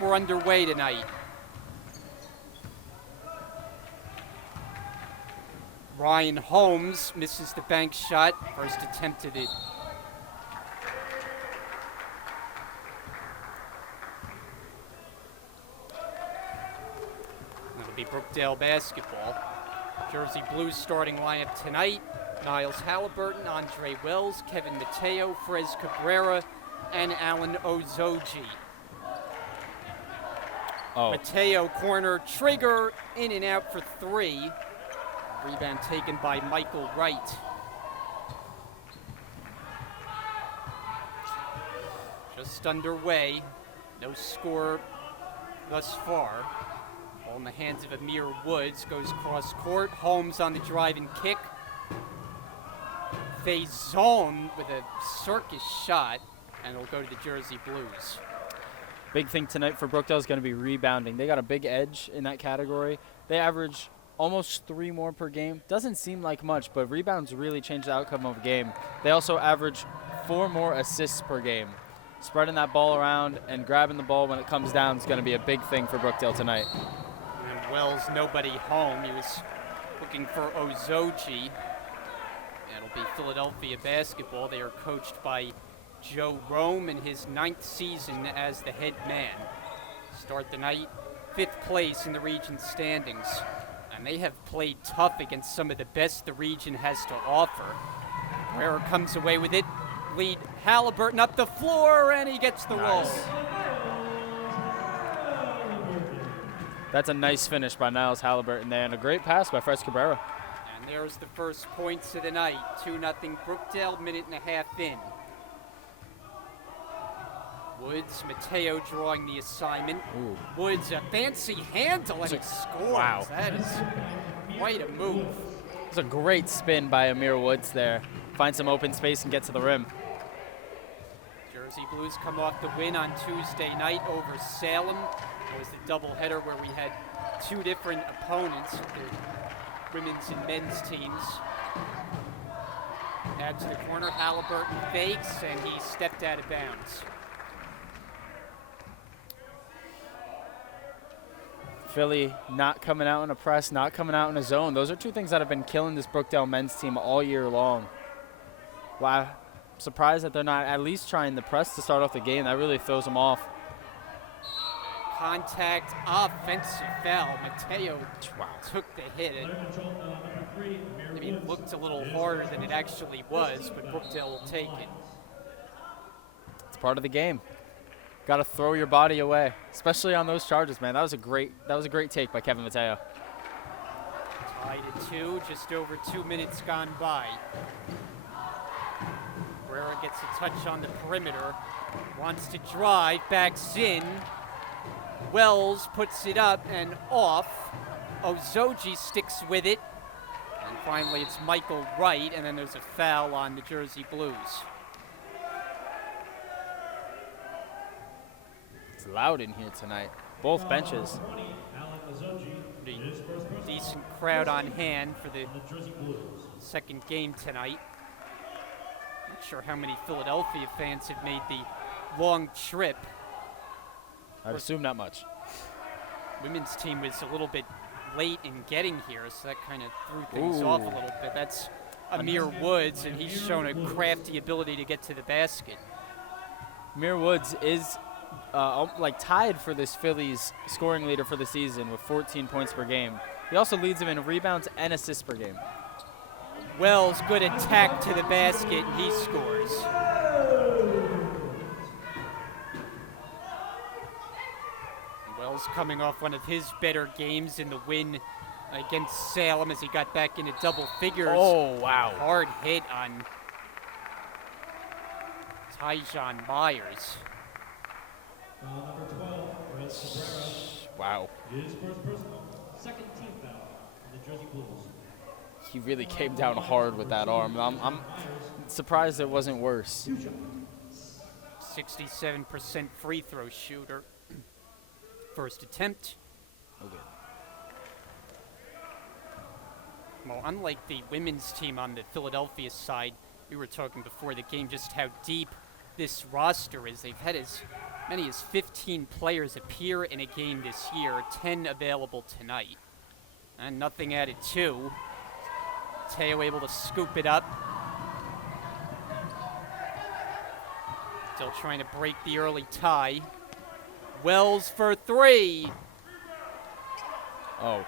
we're underway tonight. Ryan Holmes misses the bank shot. First attempt at it. It'll be Brookdale basketball. Jersey Blues starting lineup tonight. Niles Halliburton, Andre Wells, Kevin Mateo, Frez Cabrera, and Alan Ozoji. Mateo corner trigger, in and out for three. Rebound taken by Michael Wright. Just underway. No score thus far. Ball in the hands of Amir Woods. Goes cross court. Holmes on the drive and kick. Faison with a circus shot. And it'll go to the Jersey Blues. Big thing tonight for Brookdale is going to be rebounding. They got a big edge in that category. They average almost 3 more per game. Doesn't seem like much, but rebounds really change the outcome of a game. They also average 4 more assists per game. Spreading that ball around and grabbing the ball when it comes down is going to be a big thing for Brookdale tonight. And Wells, nobody home. He was looking for Ozoji. It'll be Philadelphia basketball. They are coached by Joe Rome in his 9th season as the head man. Start the night, 5th place in the region standings. And they have played tough against some of the best the region has to offer. Herrera comes away with it. Lead Halliburton up the floor, and he gets the roll. That's a nice finish by Niles Halliburton there, and a great pass by Frez Cabrera. And there's the first points of the night. 2-0 Brookdale, minute and a half in. Woods, Mateo drawing the assignment. Ooh. Woods, a fancy handle, and he scores. Wow. That is quite a move. It's a great spin by Amir Woods there. Find some open space and get to the rim. Jersey Blues come off the win on Tuesday night over Salem. It was the doubleheader where we had 2 different opponents, the women's and men's teams. Out to the corner, Halliburton fakes, and he stepped out of bounds. Philly not coming out in a press, not coming out in a zone. Those are 2 things that have been killing this Brookdale men's team all year long. Wow, I'm surprised that they're not at least trying the press to start off the game. That really throws them off. Contact, offensive foul. Mateo took the hit. It looked a little harder than it actually was, but Brookdale will take it. It's part of the game. Got to throw your body away, especially on those charges, man. That was a great take by Kevin Mateo. Tied at 2, just over 2 minutes gone by. Herrera gets a touch on the perimeter, wants to drive, backs in. Wells puts it up and off. Ozoji sticks with it. And finally it's Michael Wright, and then there's a foul on the Jersey Blues. It's loud in here tonight. Both benches. Decent crowd on hand for the second game tonight. Not sure how many Philadelphia fans have made the long trip. I'd assume not much. Women's team was a little bit late in getting here, so that kind of threw things off a little bit. That's Amir Woods, and he's shown a crafty ability to get to the basket. Amir Woods is tied for this Phillies scoring leader for the season with 14 points per game. He also leads them in rebounds and assists per game. Wells, good attack to the basket, and he scores. Wells coming off one of his better games in the win against Salem as he got back into double figures. Oh, wow. Hard hit on Tyjon Myers. Wow. He really came down hard with that arm. I'm surprised it wasn't worse. 67% free throw shooter. First attempt. Okay. Well, unlike the women's team on the Philadelphia side, we were talking before the game just how deep this roster is. They've had as many as 15 players appear in a game this year, 10 available tonight. And nothing added two. Mateo able to scoop it up. Still trying to break the early tie. Wells for three. Oh.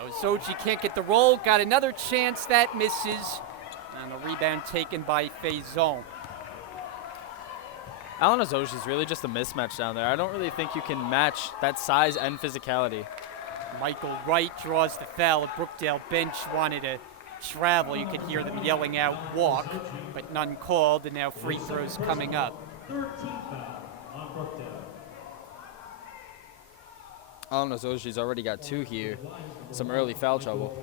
Ozoji can't get the roll. Got another chance. That misses. And the rebound taken by Faison. Alan Ozoji is really just a mismatch down there. I don't really think you can match that size and physicality. Michael Wright draws the foul. The Brookdale bench wanted to travel. You could hear them yelling out walk, but none called, and now free throws coming up. 13 foul on Brookdale. Alan Ozoji's already got 2 here. Some early foul trouble.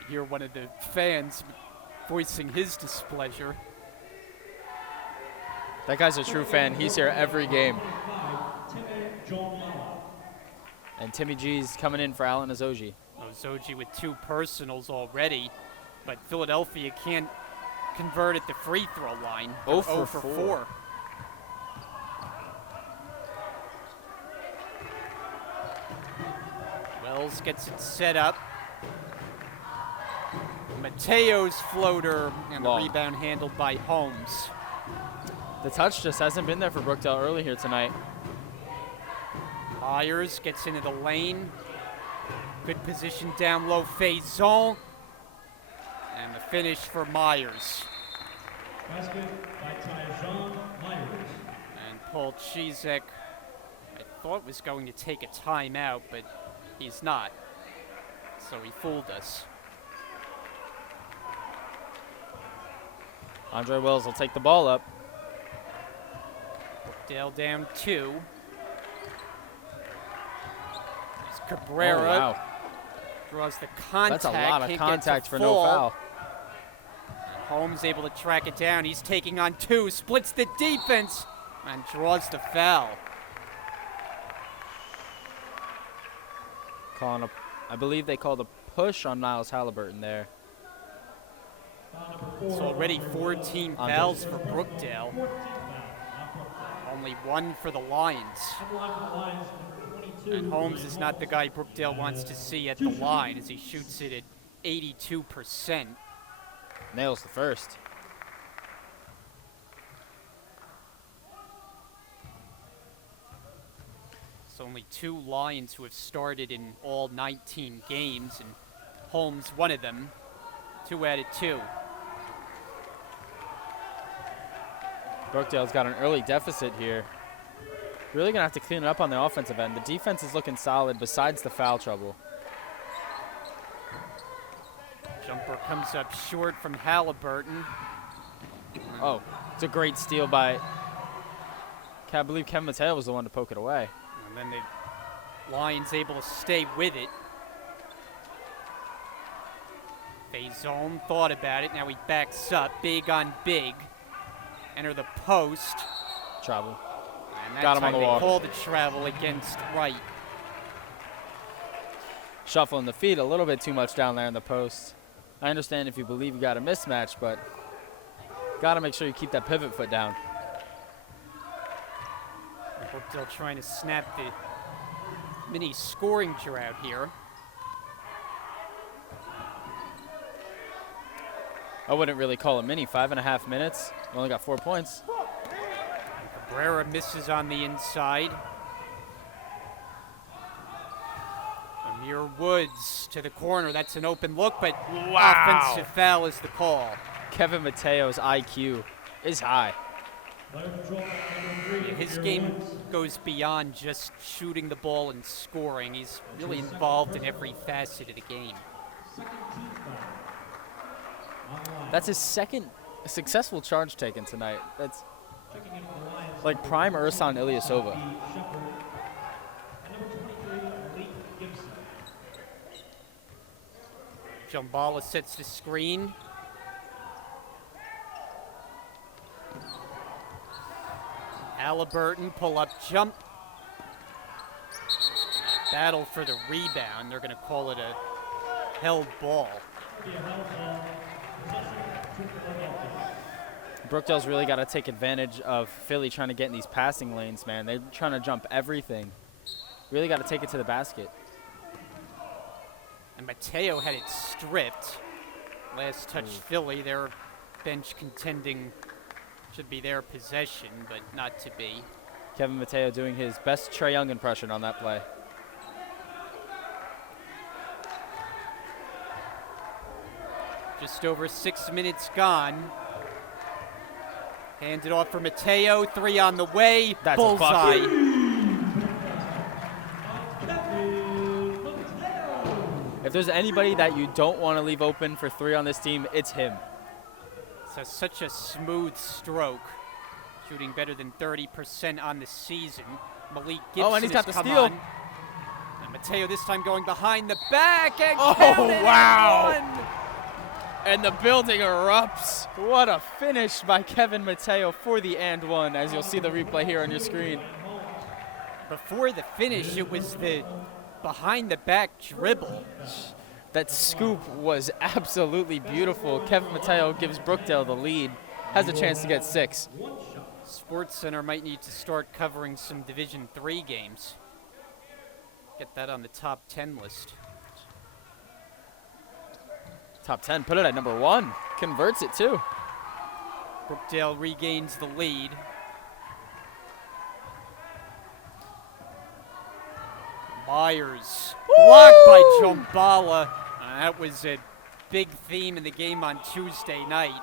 You hear one of the fans voicing his displeasure. That guy's a true fan. He's here every game. And Timmy G's coming in for Alan Ozoji. Ozoji with 2 personals already, but Philadelphia can't convert at the free throw line. 0 They're for 4. Wells gets it set up. Mateo's floater, and the Long. rebound handled by Holmes. The touch just hasn't been there for Brookdale early here tonight. Myers gets into the lane. Good position down low, Faison. And the finish for Myers. Basket by Tyjon Myers. And Paul Chizek, I thought was going to take a timeout, but he's not. So he fooled us. Andre Wells will take the ball up. Dale down 2. There's Cabrera. Oh, wow. Draws the contact. That's a lot of can't get contact to for no fall. foul. And Holmes able to track it down. He's taking on 2, splits the defense, and draws the foul. Calling a, I believe they called a push on Niles Halliburton there. It's already 14 fouls for Brookdale. Only 1 for the Lions. And Holmes is not the guy Brookdale wants to see at the line as he shoots it at 82%. Nails the first. It's only 2 Lions who have started in all 19 games, and Holmes one of them. 2 out of 2. Brookdale's got an early deficit here. Really gonna have to clean it up on the offensive end. The defense is looking solid besides the foul trouble. Jumper comes up short from Halliburton. Oh, it's a great steal by, I believe Kevin Mateo was the one to poke it away. And then the Lions able to stay with it. Faison thought about it. Now he backs up. Big on big. Enter the post. Travel. And that Got him time on the they walk. called the travel against Wright. Shuffling the feet a little bit too much down there in the post. I understand if you believe you got a mismatch, but gotta make sure you keep that pivot foot down. Brookdale trying to snap the mini scoring drought here. I wouldn't really call it mini. 5.5 minutes. We only got 4 points. Cabrera misses on the inside. Amir Woods to the corner. That's an open look, but offensive foul is the call. Kevin Mateo's IQ is high. Yeah, his game goes beyond just shooting the ball and scoring. He's really involved in every facet of the game. That's his second successful charge taken tonight. That's like prime Ursan Ilyasova. Jambala sets the screen. Halliburton pull-up jump. Battle for the rebound. They're going to call it a held ball. Brookdale's really got to take advantage of Philly trying to get in these passing lanes, man. They're trying to jump everything. Really got to take it to the basket. And Mateo had it stripped. Last touch Philly, their bench contending should be their possession, but not to be. Kevin Mateo doing his best Trae Young impression on that play. Just over 6 minutes gone. Handed off for Mateo, 3 on the way. That's a bullseye. If there's anybody that you don't want to leave open for 3 on this team, it's him. So such a smooth stroke, shooting better than 30% on the season. Malik Gibson Oh, and he's got has the come steal. on. And Mateo this time going behind the back and Oh, count it, wow. and one. And the building erupts. What a finish by Kevin Mateo for the and one, as you'll see the replay here on your screen. Before the finish, it was the behind the back dribble. That scoop was absolutely beautiful. Kevin Mateo gives Brookdale the lead, has a chance to get 6. SportsCenter might need to start covering some Division III games. Get that on the top 10 list. Top 10, put it at number 1. Converts it too. Brookdale regains the lead. Myers blocked by Jombala. That was a big theme in the game on Tuesday night.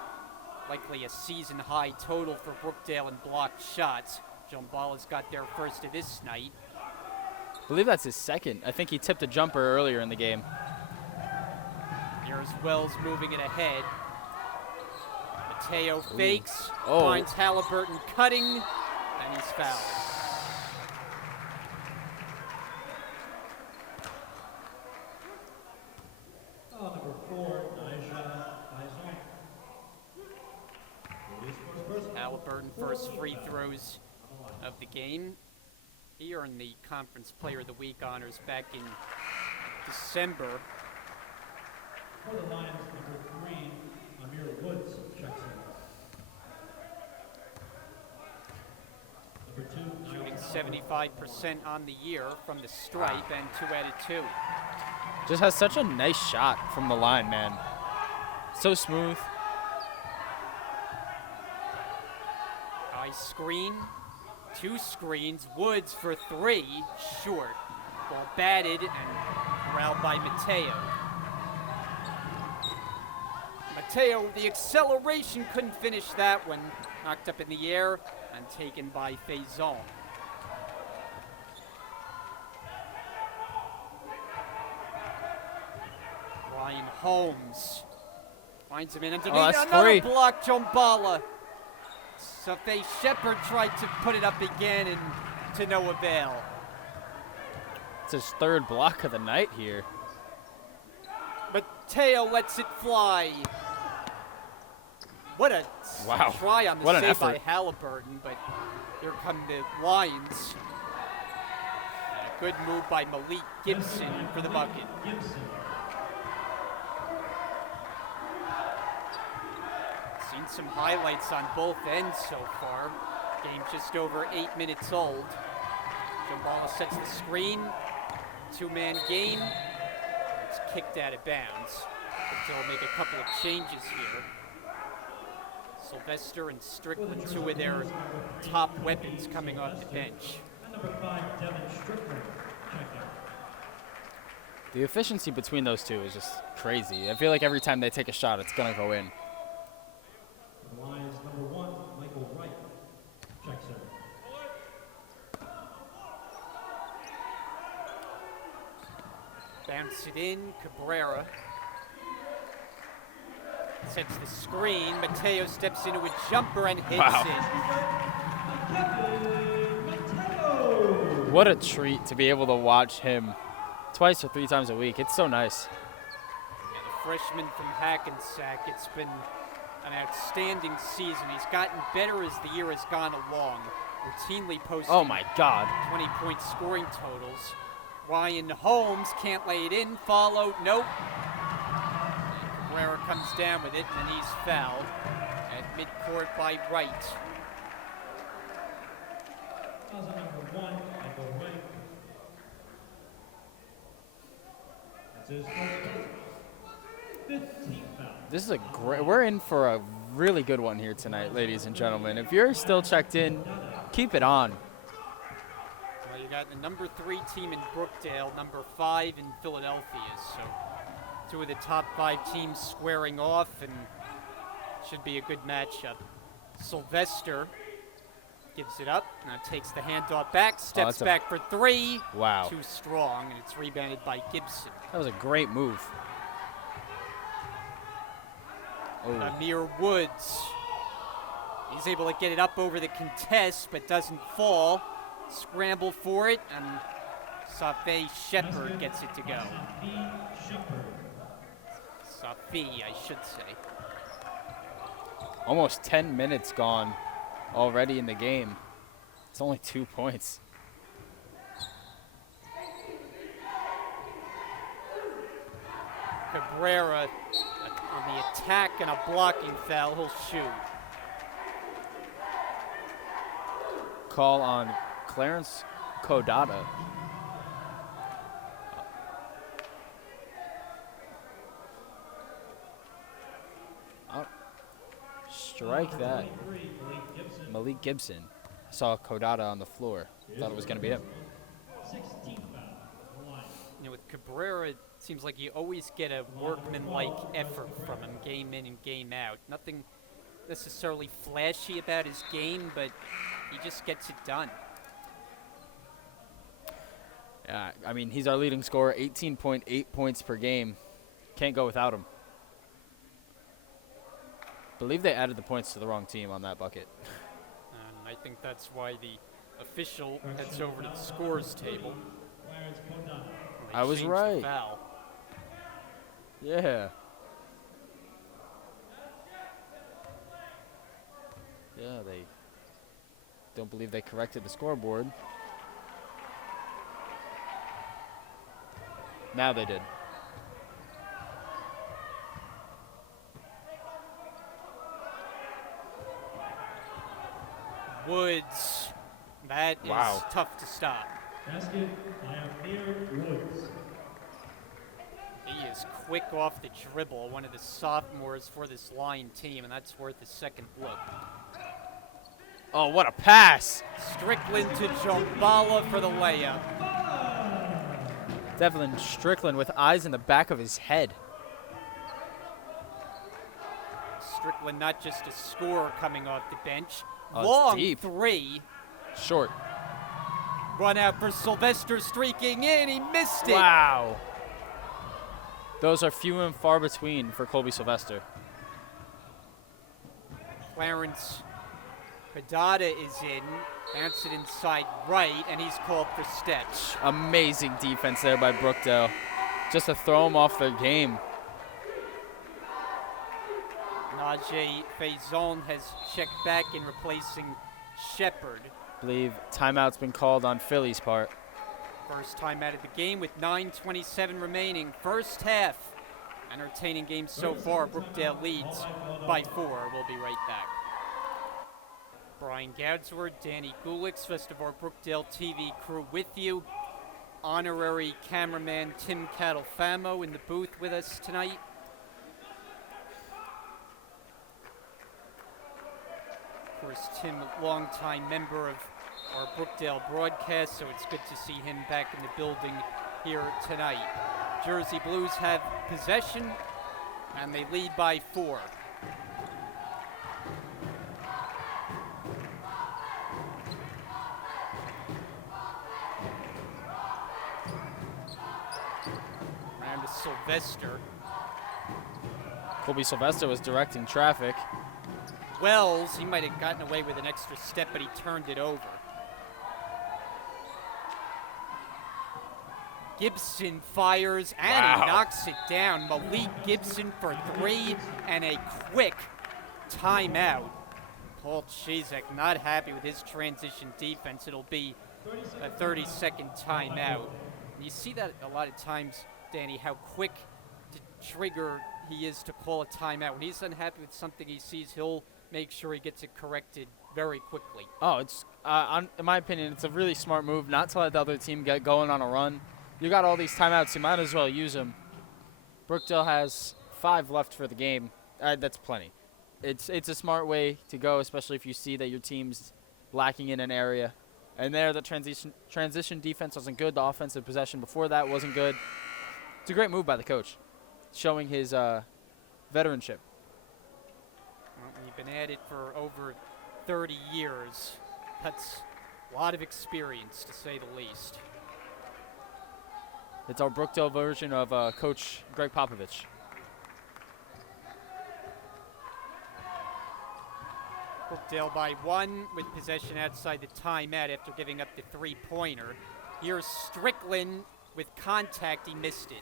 Likely a season high total for Brookdale in blocked shots. Jombala's got their first of this night. I believe that's his second. I think he tipped a jumper earlier in the game. Here's Wells moving it ahead. Mateo fakes, Oh. finds Halliburton cutting, and he's fouled. Foul number 4, Naija Faison. Release first person. Halliburton first free throws of the game. He earned the Conference Player of the Week honors back in December. For the Lions, number 3, Amir Woods checks in. Number 2, Shooting 75% on the year from the stripe and 2 out of 2. Just has such a nice shot from the line, man. So smooth. High screen, 2 screens, Woods for 3, short. Ball batted and corralled by Mateo. Mateo, the acceleration, couldn't finish that one. Knocked up in the air and taken by Faison. Ryan Holmes finds him in underneath. that's Another 3. block, Jombala. Safay Shepard tried to put it up again and to no avail. It's his 3rd block of the night here. Mateo lets it fly. What a Wow. try on the What an save by effort. Halliburton, but here come the Lions. And a good move by Malik Gibson for the bucket. Gibson. Seen some highlights on both ends so far. Game just over 8 minutes old. Jombala sets the screen. 2-man game. It's kicked out of bounds. They'll make a couple of changes here. Sylvester and Strickland, 2 of their top weapons coming off the bench. And number 5, Devin Strickland checking. The efficiency between those two is just crazy. I feel like every time they take a shot, it's going to go in. For the Lions, number 1, Michael Wright checks in. Bounce it in, Cabrera. Sets the screen. Mateo steps into a jumper and hits Wow. it. What a treat to be able to watch him twice or 3 times a week. It's so nice. Yeah, the freshman from Hackensack, it's been an outstanding season. He's gotten better as the year has gone along, routinely posting Oh my God. 20-point scoring totals. Ryan Holmes can't lay it in, followed, nope. And Cabrera comes down with it, and he's fouled at midcourt by Wright. Fouls on number 1, Michael Wright. That's his first 15th foul. This is a great. We're in for a really good one here tonight, ladies and gentlemen. If you're still checked in, keep it on. Well, you got the number 3 team in Brookdale, number 5 in Philadelphia. So 2 of the top 5 teams squaring off, and should be a good matchup. Sylvester gives it up, now takes the handoff back, steps back for 3. Wow. Too strong, and it's rebounded by Gibson. That was a great move. Oh. Amir Woods. He's able to get it up over the contest, but doesn't fall. Scramble for it, and Safi Shepard gets it to go. Safi, I should say. Almost 10 minutes gone already in the game. It's only 2 points. Cabrera on the attack and a blocking foul. He'll shoot. Call on Clarence Kodata. Strike that. Malik Gibson. I saw Kodata on the floor. Thought it was going to be him. 16th foul. You know, with Cabrera, it seems like you always get a workman-like effort from him, game in and game out. Nothing necessarily flashy about his game, but he just gets it done. Yeah, I mean, he's our leading scorer, 18.8 points per game. Can't go without him. Believe they added the points to the wrong team on that bucket. And I think that's why the official heads over to the scores table. I was changed right. The foul. Yeah. Yeah, they don't believe they corrected the scoreboard. Now they did. Woods. That is tough to stop. Basket by Amir Woods. He is quick off the dribble, one of the sophomores for this line team, and that's worth a second look. Oh, what a pass! Strickland to Jombala for the layup. Devlin Strickland with eyes in the back of his head. Strickland not just a scorer coming off the bench. Oh, Long deep. 3. Short. Run out for Sylvester streaking in. He missed it. Wow. Those are few and far between for Colby Sylvester. Clarence Padada is in. Bounce it inside right, and he's called for Stetch. Amazing defense there by Brookdale. Just to throw him off their game. Najee Faison has checked back in, replacing Shepard. I believe timeout's been called on Philly's part. First time out of the game with 9:27 remaining. First half. Entertaining game so far. Brookdale leads by 4. We'll be right back. Brian Goudsworth, Danny Gulix, rest of our Brookdale TV crew with you. Honorary cameraman Tim Catalfamo in the booth with us tonight. Of course, Tim, longtime member of our Brookdale broadcast, so it's good to see him back in the building here tonight. Jersey Blues have possession, and they lead by 4. Round to Sylvester. Colby Sylvester was directing traffic. Wells, he might have gotten away with an extra step, but he turned it over. Gibson fires, and he knocks it down. Malik Gibson for 3, and a quick timeout. Paul Chizek not happy with his transition defense. It'll be a 30-second timeout. You see that a lot of times, Danny, how quick to trigger he is to call a timeout. When he's unhappy with something he sees, he'll make sure he gets it corrected very quickly. Oh, it's in my opinion, it's a really smart move not to let the other team get going on a run. You got all these timeouts, you might as well use them. Brookdale has 5 left for the game. That's plenty. It's a smart way to go, especially if you see that your team's lacking in an area. And there, the transition defense wasn't good. The offensive possession before that wasn't good. It's a great move by the coach, showing his veteranship. Well, you've been at it for over 30 years. That's a lot of experience, to say the least. It's our Brookdale version of Coach Greg Popovich. Brookdale by 1 with possession outside the timeout after giving up the 3-pointer. Here's Strickland with contact. He missed it.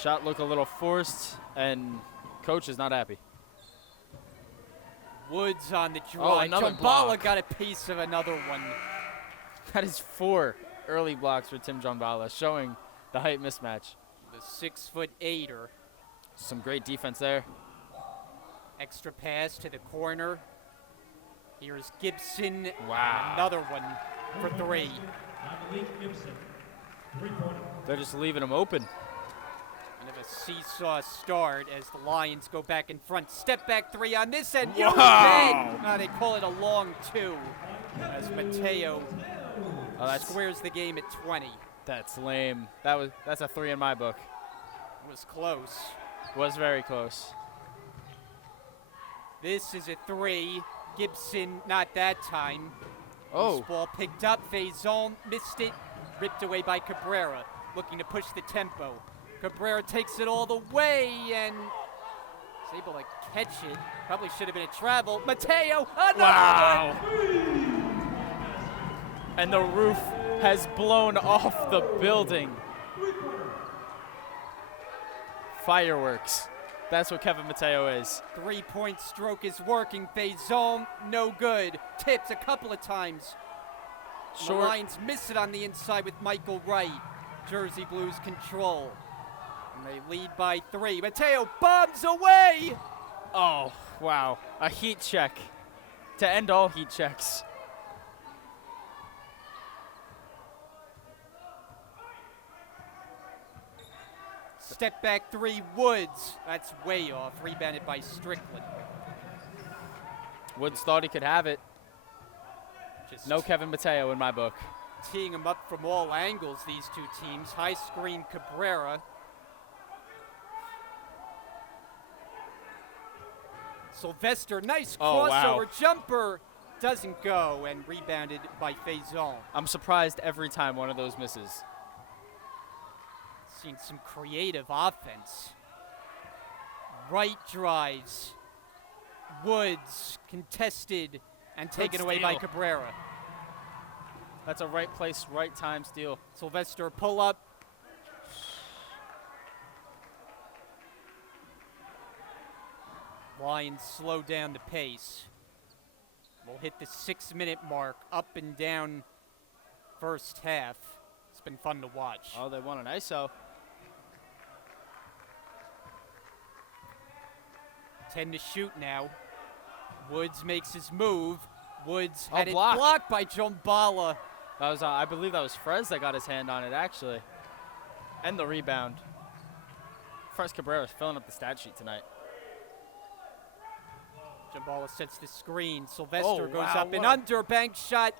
Shot looked a little forced, and coach is not happy. Woods on the Oh, drive. another Jambala block. got a piece of another one. That is 4 early blocks for Tim Johnbala, showing the height mismatch. The 6'8". Some great defense there. Extra pass to the corner. Here's Gibson. Wow. Another one for 3. Malik Gibson, 3-pointer. They're just leaving him open. Kind of a seesaw start as the Lions go back in front. Step back 3 on this end. Wow. Dead. No, they call it a long 2 as Mateo squares the game at 20. That's lame. That's a 3 in my book. It was close. Was very close. This is a 3. Gibson, not that time. Oh. This ball picked up. Faison missed it. Ripped away by Cabrera. Looking to push the tempo. Cabrera takes it all the way and is able to catch it. Probably should have been a travel. Mateo, another one! And the roof has blown off the building. Fireworks. That's what Kevin Mateo is. 3-point stroke is working. Faison, no good. Tipped a couple of times. The Lions miss it on the inside with Michael Wright. Jersey Blues control. And they lead by 3. Mateo bombs away! Oh, wow. A heat check to end all heat checks. Step back 3, Woods. That's way off. Rebounded by Strickland. Woods thought he could have it. Just No Kevin Mateo in my book. teeing them up from all angles, these two teams. High screen Cabrera. Sylvester, nice Oh, crossover wow. jumper. Doesn't go, and rebounded by Faison. I'm surprised every time one of those misses. Seen some creative offense. Right drives. Woods contested and taken away by steal. Cabrera. That's a right place, right time steal. Sylvester pull up. Lions slow down the pace. We'll hit the 6-minute mark, up and down first half. It's been fun to watch. Oh, they want an ISO. 10 to shoot now. Woods makes his move. Woods had it blocked. blocked by Jombala. That was, I believe that was Frez that got his hand on it, actually. And the rebound. Frez Cabrera's filling up the stat sheet tonight. Jombala sets the screen. Sylvester goes wow, up and what a- under. Bank shot.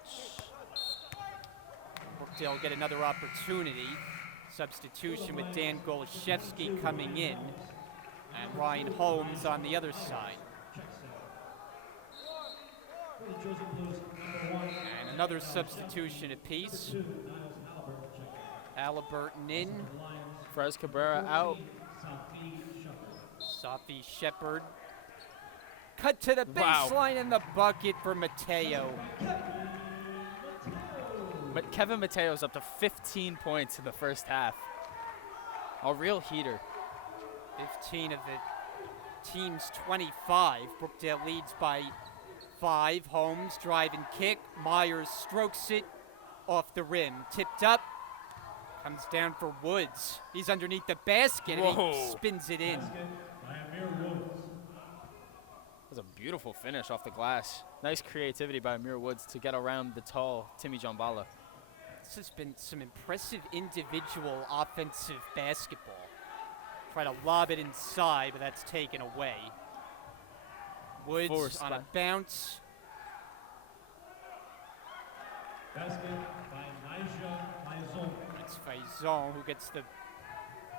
Brookdale will get another opportunity. Substitution with Dan Goloszewski coming in. And Ryan Holmes on the other side. For the Jersey Blues, number 1, And another substitution apiece. 2, Niles Halliburton in. Lions, Frez Cabrera out. Safi Shepard. Safi Shepard. Cut to the Wow. baseline and the bucket for Mateo. But Kevin Mateo's up to 15 points in the first half. A real heater. 15 of the team's 25. Brookdale leads by 5. Holmes drive and kick. Myers strokes it off the rim. Tipped up. Comes down for Woods. He's underneath the basket and Whoa. he spins it in. Basket was a beautiful finish off the glass. Nice creativity by Amir Woods to get around the tall Timmy Djambala. This has been some impressive individual offensive basketball. Try to lob it inside, but that's taken away. Woods Forced on by- a bounce. Basket by Faison. It's Faison who gets the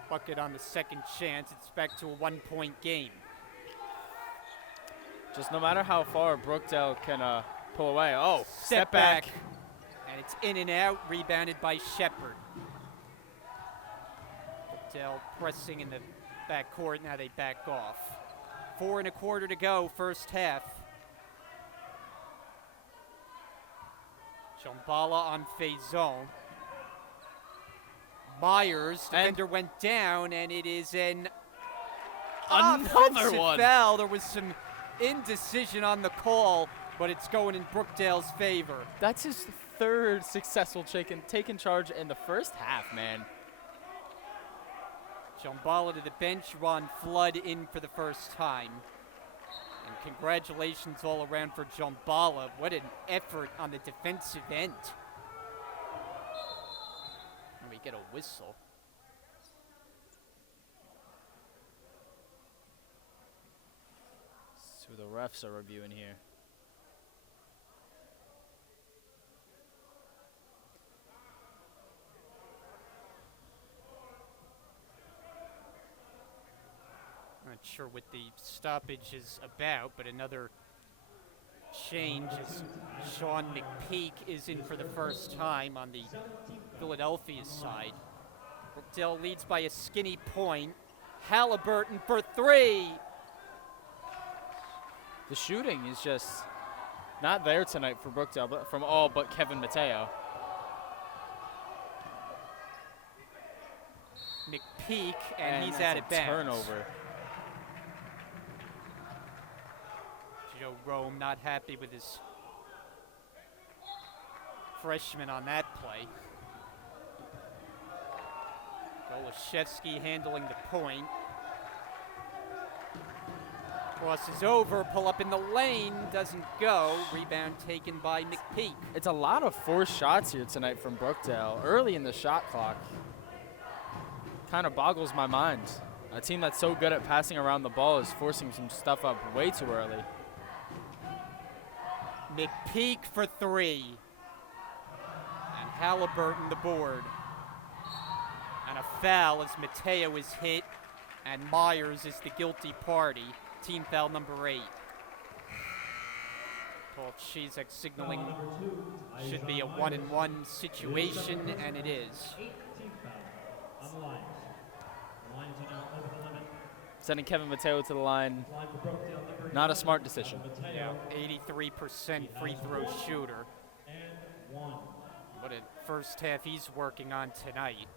bucket on the second chance. It's back to a 1-point game. Just no matter how far Brookdale can pull away. Oh, Step back. And it's in and out, rebounded by Shepard. Brookdale pressing in the backcourt. Now they back off. 4 1/4 to go, first half. Djambala on Faison. Myers, defender went down, and it is an Another offensive one. foul. There was some indecision on the call, but it's going in Brookdale's favor. That's his third successful taking charge in the first half, man. Djambala to the bench, Ron Flood in for the first time. And congratulations all around for Djambala. What an effort on the defensive end. And we get a whistle. So the refs are reviewing here. Not sure what the stoppage is about, but another change as Sean McPeak is in for the first time on the Philadelphia side. Brookdale leads by a skinny point. Halliburton for 3. The shooting is just not there tonight for Brookdale, but from all but Kevin Mateo. McPeak, and he's that's out a of bounds. turnover. Joe Rome not happy with his freshman on that play. Golashevsky handling the point. Crosses over, pull up in the lane, doesn't go. Rebound taken by McPeak. It's a lot of forced shots here tonight from Brookdale early in the shot clock. Kind of boggles my mind. A team that's so good at passing around the ball is forcing some stuff up way too early. McPeak for 3. And Halliburton the board. And a foul as Mateo is hit, and Myers is the guilty party. Team foul number 8. Paul Chizek signaling should be a 1-and-1 situation, and it is. 8 team foul on the lines. The lines are now over the limit. Sending Kevin Mateo to the line, Line for Brookdale, number not a 9, smart decision. Mateo, 83% free throw shooter. and 1. What a first half he's working on tonight.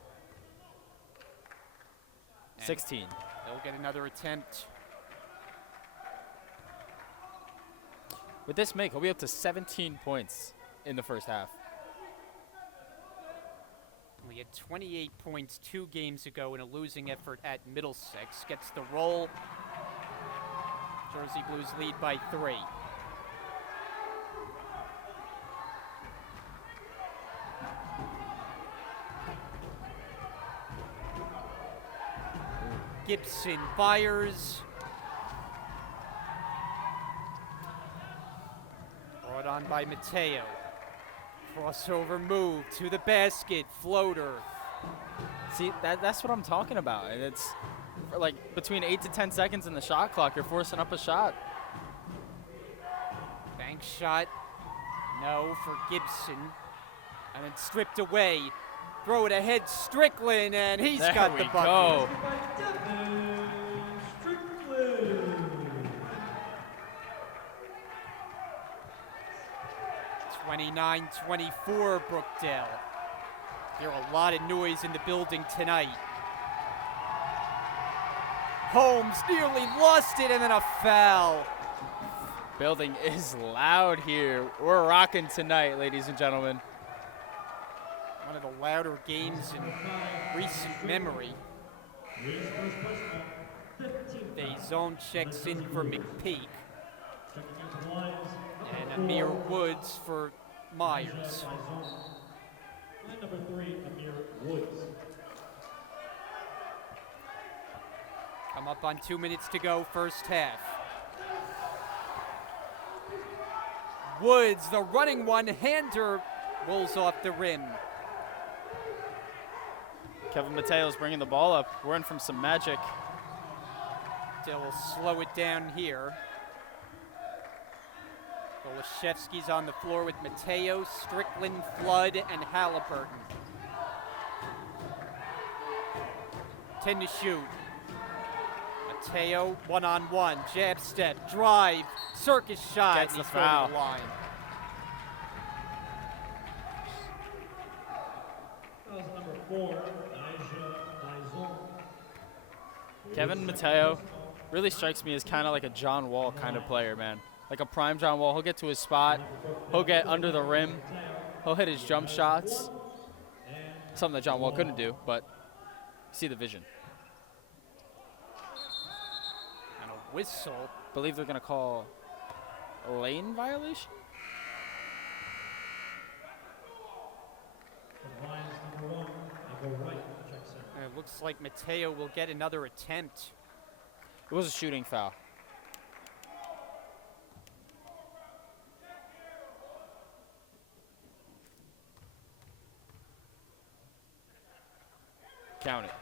And 16. They'll get another attempt. With this make, he'll be up to 17 points in the first half. We had 28 points 2 games ago in a losing effort at Middlesex. Gets the roll. Jersey Blues lead by 3. Gibson fires. Brought on by Mateo. Crossover move to the basket. Floater. See, that's what I'm talking about. And it's for like between 8 to 10 seconds in the shot clock, you're forcing up a shot. Bank shot. No for Gibson. And then stripped away. Throw it ahead, Strickland, and he's There got we the bucket. go. Strickland. 29-24, Brookdale. There are a lot of noise in the building tonight. Holmes nearly lost it, and then a foul. Building is loud here. We're rocking tonight, ladies and gentlemen. One of the louder games in recent memory. Here's first personal. 15 foul. The zone checks in for McPeak. Checking into the lines. And Amir Woods for Myers. Line number 3, Amir Woods. Come up on 2 minutes to go, first half. Woods, the running one-hander, rolls off the rim. Kevin Mateo's bringing the ball up. We're in from some magic. They'll slow it down here. Golashevsky's on the floor with Mateo, Strickland, Flood, and Halliburton. 10 to shoot. Mateo, one-on-one, jab step, drive, circus shot. Gets and the he's going foul. to the line. Fouls number 4, Elijah Maison. Kevin Mateo really strikes me as kind of like a John Wall kind of player, man. Like a prime John Wall. He'll get to his spot. He'll get under the rim. He'll hit his jump shots. Something that John Wall couldn't do, but you see the vision. And a whistle. Believe they're going to call a lane violation? For the Lions, number 1, Michael Wright, check center. And it looks like Mateo will get another attempt. It was a shooting foul. Count it.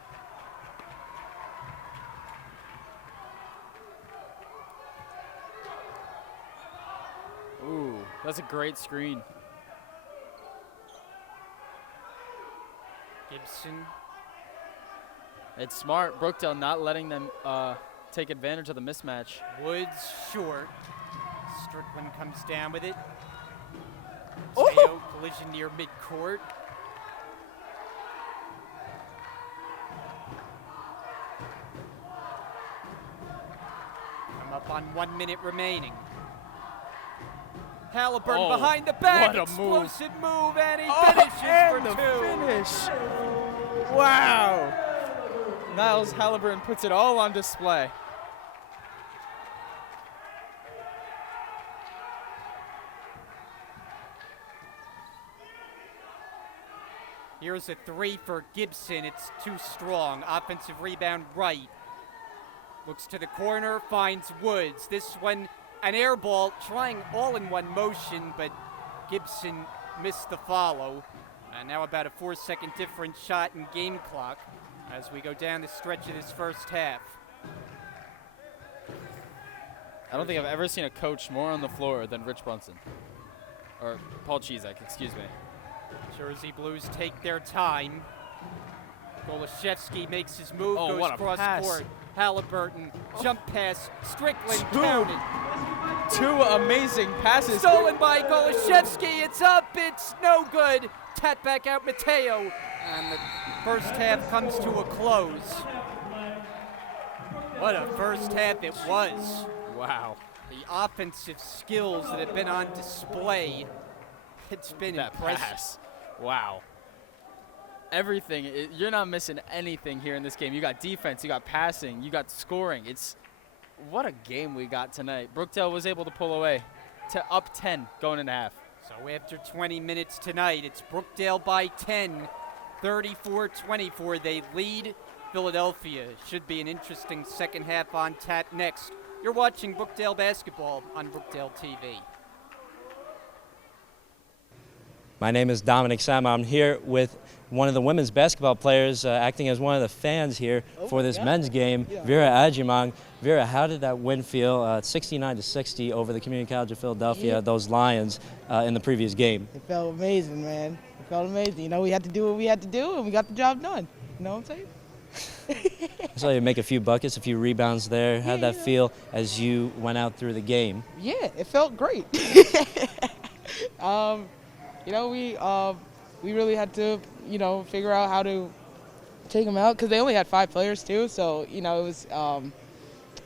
Ooh, that's a great screen. Gibson. It's smart. Brookdale not letting them take advantage of the mismatch. Woods short. Strickland comes down with it. Oh! Mateo collision near midcourt. Come up on 1 minute remaining. Halliburton Oh, behind the back. what a move. Explosive move, and he Oh, finishes and for the two. finish. Wow. Niles Halliburton puts it all on display. Here's a three for Gibson. It's too strong. Offensive rebound right. Looks to the corner, finds Woods. This one, an air ball, trying all-in-one motion, but Gibson missed the follow. And now about a 4-second difference shot in game clock as we go down the stretch of this first half. I don't think I've ever seen a coach more on the floor than Rich Brunson. Or Paul Chizek, excuse me. Jersey Blues take their time. Golashevsky makes his move, Oh, goes what a cross pass. court. Halliburton, jump pass, Strickland, Two. counted. Two amazing passes. Stolen by Golashevsky, it's up, it's no good. Tap back out Mateo, and the first half comes to a close. What a first half it was. Wow. The offensive skills that have been on display, it's been That impressive. pass. Wow. Everything. You're not missing anything here in this game. You got defense, you got passing, you got scoring. What a game we got tonight. Brookdale was able to pull away to up 10 going into half. So after 20 minutes tonight, it's Brookdale by 10, 34-24. They lead Philadelphia. Should be an interesting second half on tap next. You're watching Brookdale basketball on Brookdale TV. My name is Dominic Sam. I'm here with one of the women's basketball players acting as one of the fans here for this men's game, Vera Ajimang. Vera, how did that win feel, 69-60 over the Community College of Philadelphia, those Lions, in the previous game? It felt amazing, man. It felt amazing. You know, we had to do what we had to do, and we got the job done. You know what I'm saying? I saw you make a few buckets, a few rebounds there. How did that feel as you went out through the game? Yeah, it felt great. You know, we really had to, you know, figure out how to take them out because they only had 5 players too. So, you know,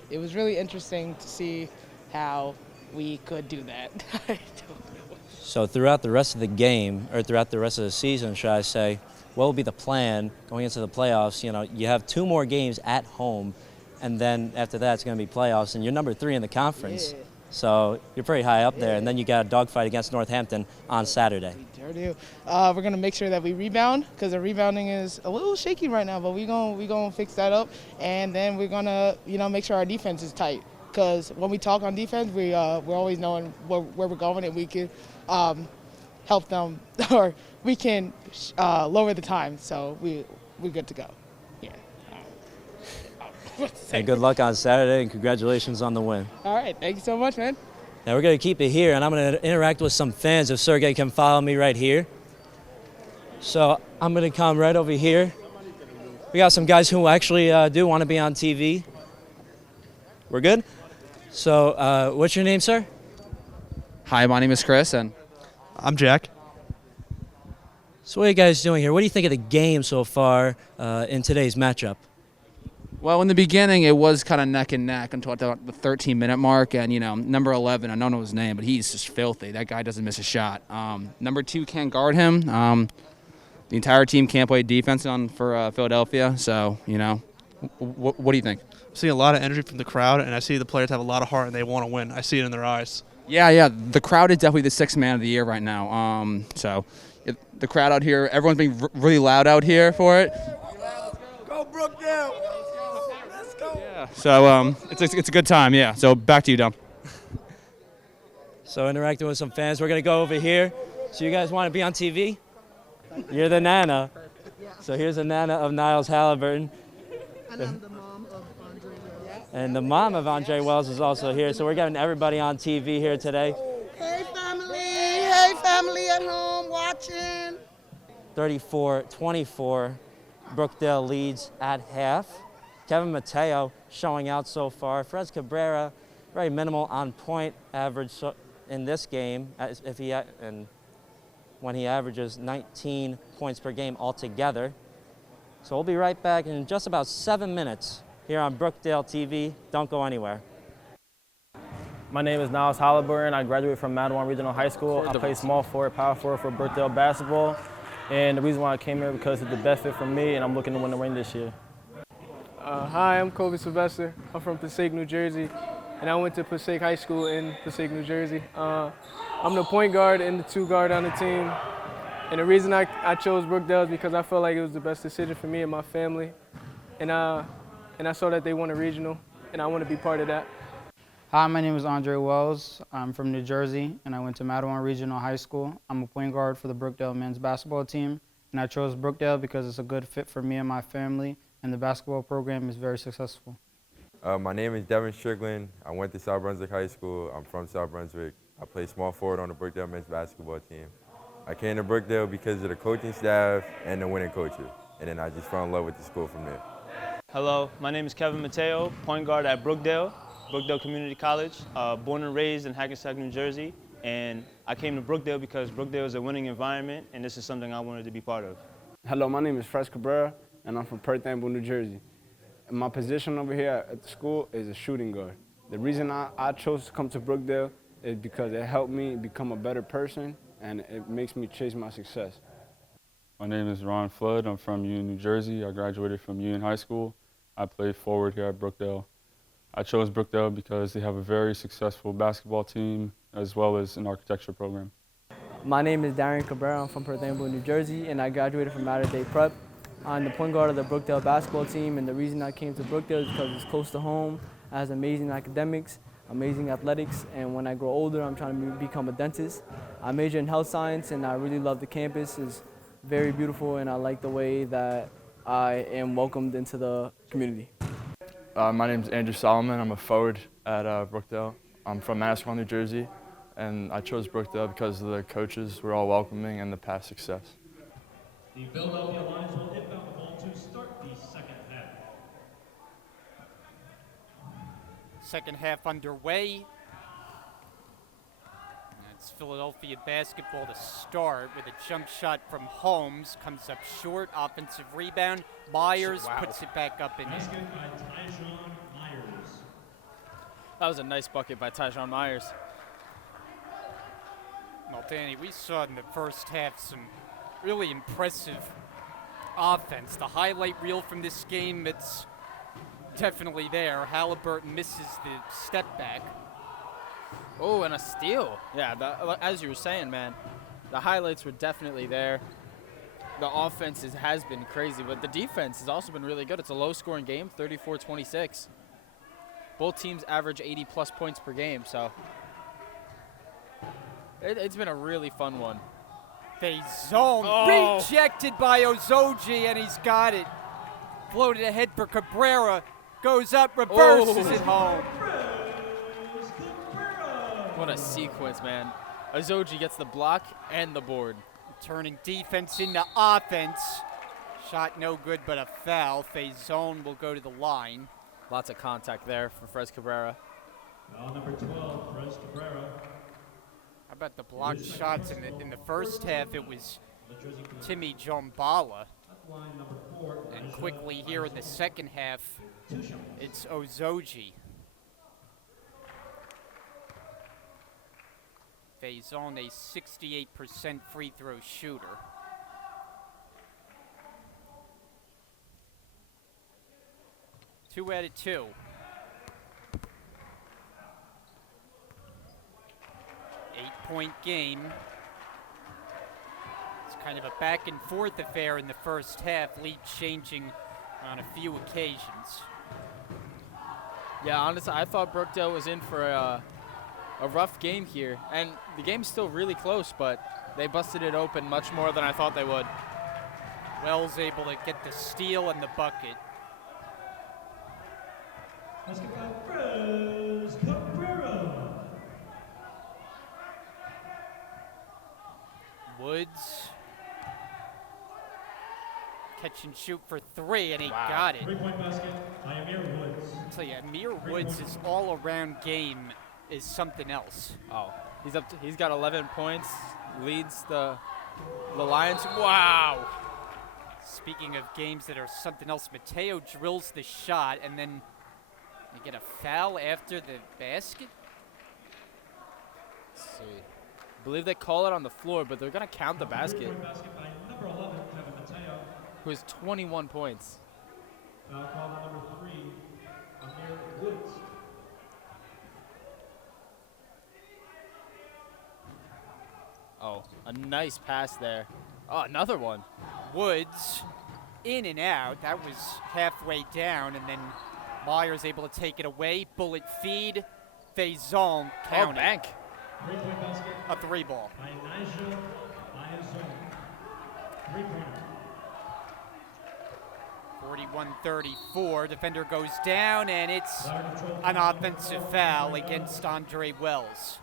it was really interesting to see how we could do that. I don't know. So throughout the rest of the game, or throughout the rest of the season, should I say, what will be the plan going into the playoffs? You know, you have 2 more games at home, and then after that it's going to be playoffs, and you're number 3 in the conference. Yeah. So you're pretty high up there, and then you got a dogfight against Northampton on Saturday. We sure do. We're gonna make sure that we rebound because the rebounding is a little shaky right now, but we gonna fix that up, and then we're gonna make sure our defense is tight. Because when we talk on defense, we're always knowing where we're going, and we can help them, or we can lower the time. So we're good to go. Yeah. And good luck on Saturday, and congratulations on the win. All right, thank you so much, man. Now we're going to keep it here, and I'm going to interact with some fans if Sergey can follow me right here. So I'm going to come right over here. We got some guys who actually do want to be on TV. We're good? So what's your name, sir? Hi, my name is Chris, and I'm Jack. So what are you guys doing here? What do you think of the game so far in today's matchup? well, in the beginning, it was kind of neck and neck until the 13-minute mark. And, number 11, I don't know his name, but he's just filthy. That guy doesn't miss a shot. Number 2 can't guard him. The entire team can't play defense for Philadelphia. So, what do you think? I see a lot of energy from the crowd, and I see the players have a lot of heart, and they want to win. I see it in their eyes. Yeah. The crowd is definitely the sixth man of the year right now. The crowd out here, everyone's being really loud out here for it. Go Brookdale! Let's go! Yeah. So it's a good time. Yeah. So back to you, Dom. So interacting with some fans, we're gonna go over here. So you guys want to be on TV? You're the nana. So here's the nana of Niles Halliburton. And I'm the mom of Andre Wells. And the mom of Andre Wells is also here. So we're getting everybody on TV here today. Hey family! Hey family at home watching! 34-24, Brookdale leads at half. Kevin Mateo showing out so far. Fred Cabrera, very minimal on point average in this game, when he averages 19 points per game altogether. So we'll be right back in just about 7 minutes here on Brookdale TV. Don't go anywhere. My name is Niles Halliburton. I graduated from Madawan Regional High School. I play small forward, power forward for Brookdale basketball. And the reason why I came here because it's the best fit for me, and I'm looking to win the ring this year. Hi, I'm Kobe Sylvester. I'm from Passaic, New Jersey, and I went to Passaic High School in Passaic, New Jersey. I'm the point guard and the 2 guard on the team. And the reason I chose Brookdale is because I felt like it was the best decision for me and my family. And I saw that they won a regional, and I want to be part of that. Hi, my name is Andre Wells. I'm from New Jersey, and I went to Madawan Regional High School. I'm a point guard for the Brookdale men's basketball team, and I chose Brookdale because it's a good fit for me and my family, and the basketball program is very successful. My name is Devin Strickland. I went to South Brunswick High School. I'm from South Brunswick. I play small forward on the Brookdale men's basketball team. I came to Brookdale because of the coaching staff and the winning coaches, and then I just fell in love with the school from there. Hello, my name is Kevin Mateo, point guard at Brookdale Community College, born and raised in Hackensack, New Jersey, and I came to Brookdale because Brookdale is a winning environment, and this is something I wanted to be part of. Hello, my name is Fred Cabrera, and I'm from Perth Amboy, New Jersey. And my position over here at the school is a shooting guard. The reason I chose to come to Brookdale is because it helped me become a better person, and it makes me chase my success. My name is Ron Flood. I'm from Union, New Jersey. I graduated from Union High School. I play forward here at Brookdale. I chose Brookdale because they have a very successful basketball team as well as an architecture program. My name is Darian Cabrera. I'm from Perth Amboy, New Jersey, and I graduated from Mater Dei Prep. I'm the point guard of the Brookdale basketball team, and the reason I came to Brookdale is because it's close to home, it has amazing academics, amazing athletics, and when I grow older, I'm trying to become a dentist. I major in health science, and I really love the campus. It's very beautiful, and I like the way that I am welcomed into the community. My name is Andrew Solomon. I'm a forward at Brookdale. I'm from Manasquan, New Jersey, and I chose Brookdale because the coaches were all welcoming and the past success. The Philadelphia Lions will inbound the ball to start the second half. Second half underway. It's Philadelphia basketball to start with a jump shot from Holmes. Comes up short, offensive rebound. Myers puts it back up in. Basket by Tyjon Myers. That was a nice bucket by Tyjon Myers. Well, Danny, we saw in the first half some really impressive offense. The highlight reel from this game, it's definitely there. Halliburton misses the step back. Oh, and a steal. Yeah, as you were saying, man, the highlights were definitely there. The offense has been crazy, but the defense has also been really good. It's a low-scoring game, 34-26. Both teams average 80-plus points per game, so it's been a really fun one. Faison rejected by Ozoji, and he's got it. Floated ahead for Cabrera. Goes up, reverses it home. What a sequence, man. Ozoji gets the block and the board. Turning defense into offense. Shot no good, but a foul. Faison will go to the line. Lots of contact there for Fres Cabrera. Foul number 12, Fres Cabrera. How about the blocked shots in the first half? It was Timmy Jombala. And quickly here in the second half, it's Ozoji. Faison, a 68% free throw shooter. Two out of two. Eight-point game. It's kind of a back and forth affair in the first half, lead changing on a few occasions. Yeah, honestly, I thought Brookdale was in for a rough game here, and the game's still really close, but they busted it open much more than I thought they would. Wells able to get the steal and the bucket. Fres Cabrera. Woods. Catch and shoot for three, and he got it. Three-point basket by Amir Woods. I'll tell you, Amir Woods' all-around game is something else. Oh, he's got 11 points, leads the Lions. Wow. Speaking of games that are something else, Mateo drills the shot, and then they get a foul after the basket. Let's see. I believe they call it on the floor, but they're going to count the basket. Basket by number 11, Kevin Mateo. Who has 21 points. Foul call on number 3, Amir Woods. Oh, a nice pass there. Oh, another one. Woods in and out. That was halfway down, and then Myers able to take it away. Bullet feed. Faison count. Oh, bank. Three-point basket. A three ball. By Nigel Faison. Three-pointer. 41-34. Defender goes down, and it's an offensive foul against Andre Wells.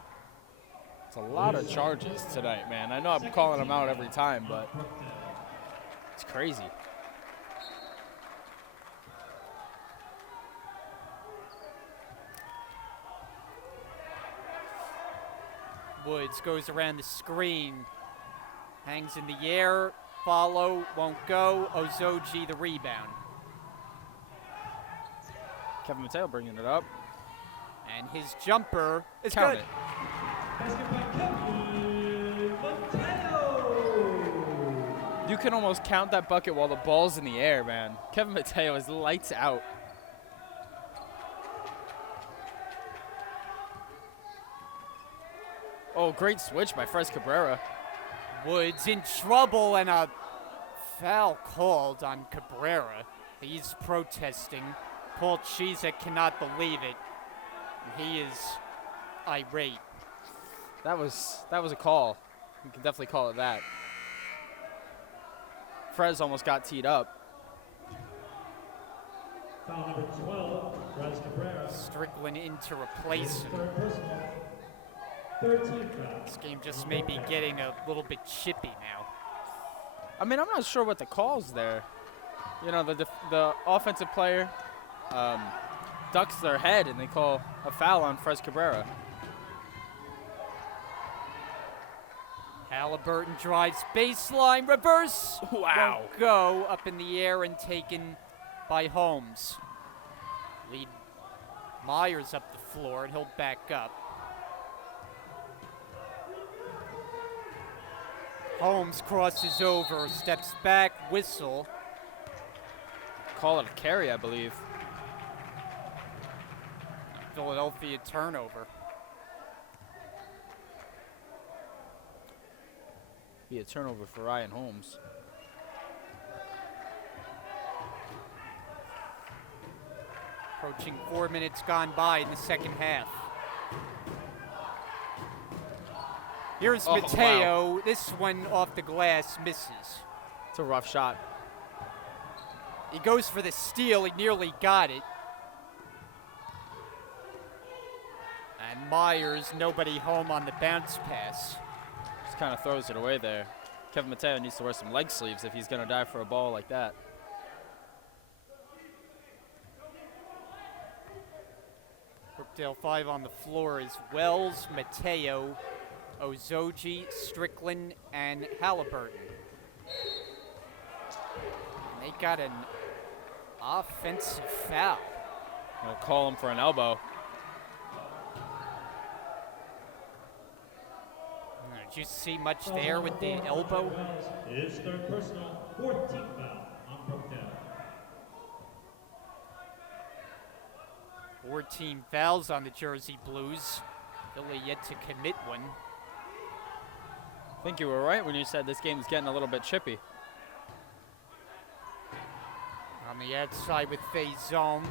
It's a lot of charges tonight, man. I know I'm calling them out every time, but it's crazy. Woods goes around the screen, hangs in the air, follow, won't go. Ozoji the rebound. Kevin Mateo bringing it up. And his jumper is Count good. it. Basket by Kevin Mateo. You can almost count that bucket while the ball's in the air, man. Kevin Mateo is lights out. Oh, great switch by Fres Cabrera. Woods in trouble, and a foul called on Cabrera. He's protesting. Paul Chiza cannot believe it. He is irate. That was a call. You can definitely call it that. Fres almost got teed up. Foul number 12, Fres Cabrera. Strickland in to replace him. Third personal. 13 foul. This game just may be getting a little bit chippy now. I mean, I'm not sure what the call's there. You know, the offensive player ducks their head, and they call a foul on Fres Cabrera. Halliburton drives baseline, reverse. Wow. Won't go up in the air and taken by Holmes. Lead Myers up the floor, and he'll back up. Holmes crosses over, steps back, whistle. Call it a carry, I believe. Philadelphia turnover. Be a turnover for Ryan Holmes. Approaching 4 minutes gone by in the second half. Here's Mateo. Wow. This one off the glass misses. It's a rough shot. He goes for the steal. He nearly got it. And Myers, nobody home on the bounce pass. Just kind of throws it away there. Kevin Mateo needs to wear some leg sleeves if he's going to dive for a ball like that. Brookdale 5 on the floor is Wells, Mateo, Ozoji, Strickland, and Halliburton. And they got an offensive foul. Gonna call him for an elbow. Did you see much there with the elbow? Is third personal, 14th foul on Brookdale. 14 fouls on the Jersey Blues. Philly yet to commit one. I think you were right when you said this game's getting a little bit chippy. On the outside with Faison.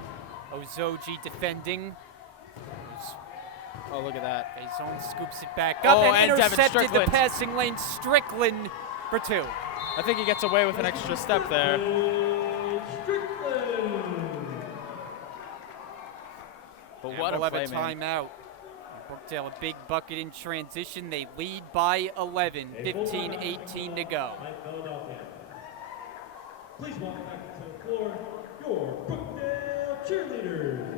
Ozoji defending. Oh, look at that. Faison scoops it back up and intercepted the passing lane. Strickland for 2. I think he gets away with an extra step there. But what a play, man. Timeout. Brookdale a big bucket in transition. They lead by 11. 15-18 to go. Please welcome back to the floor your Brookdale cheerleaders.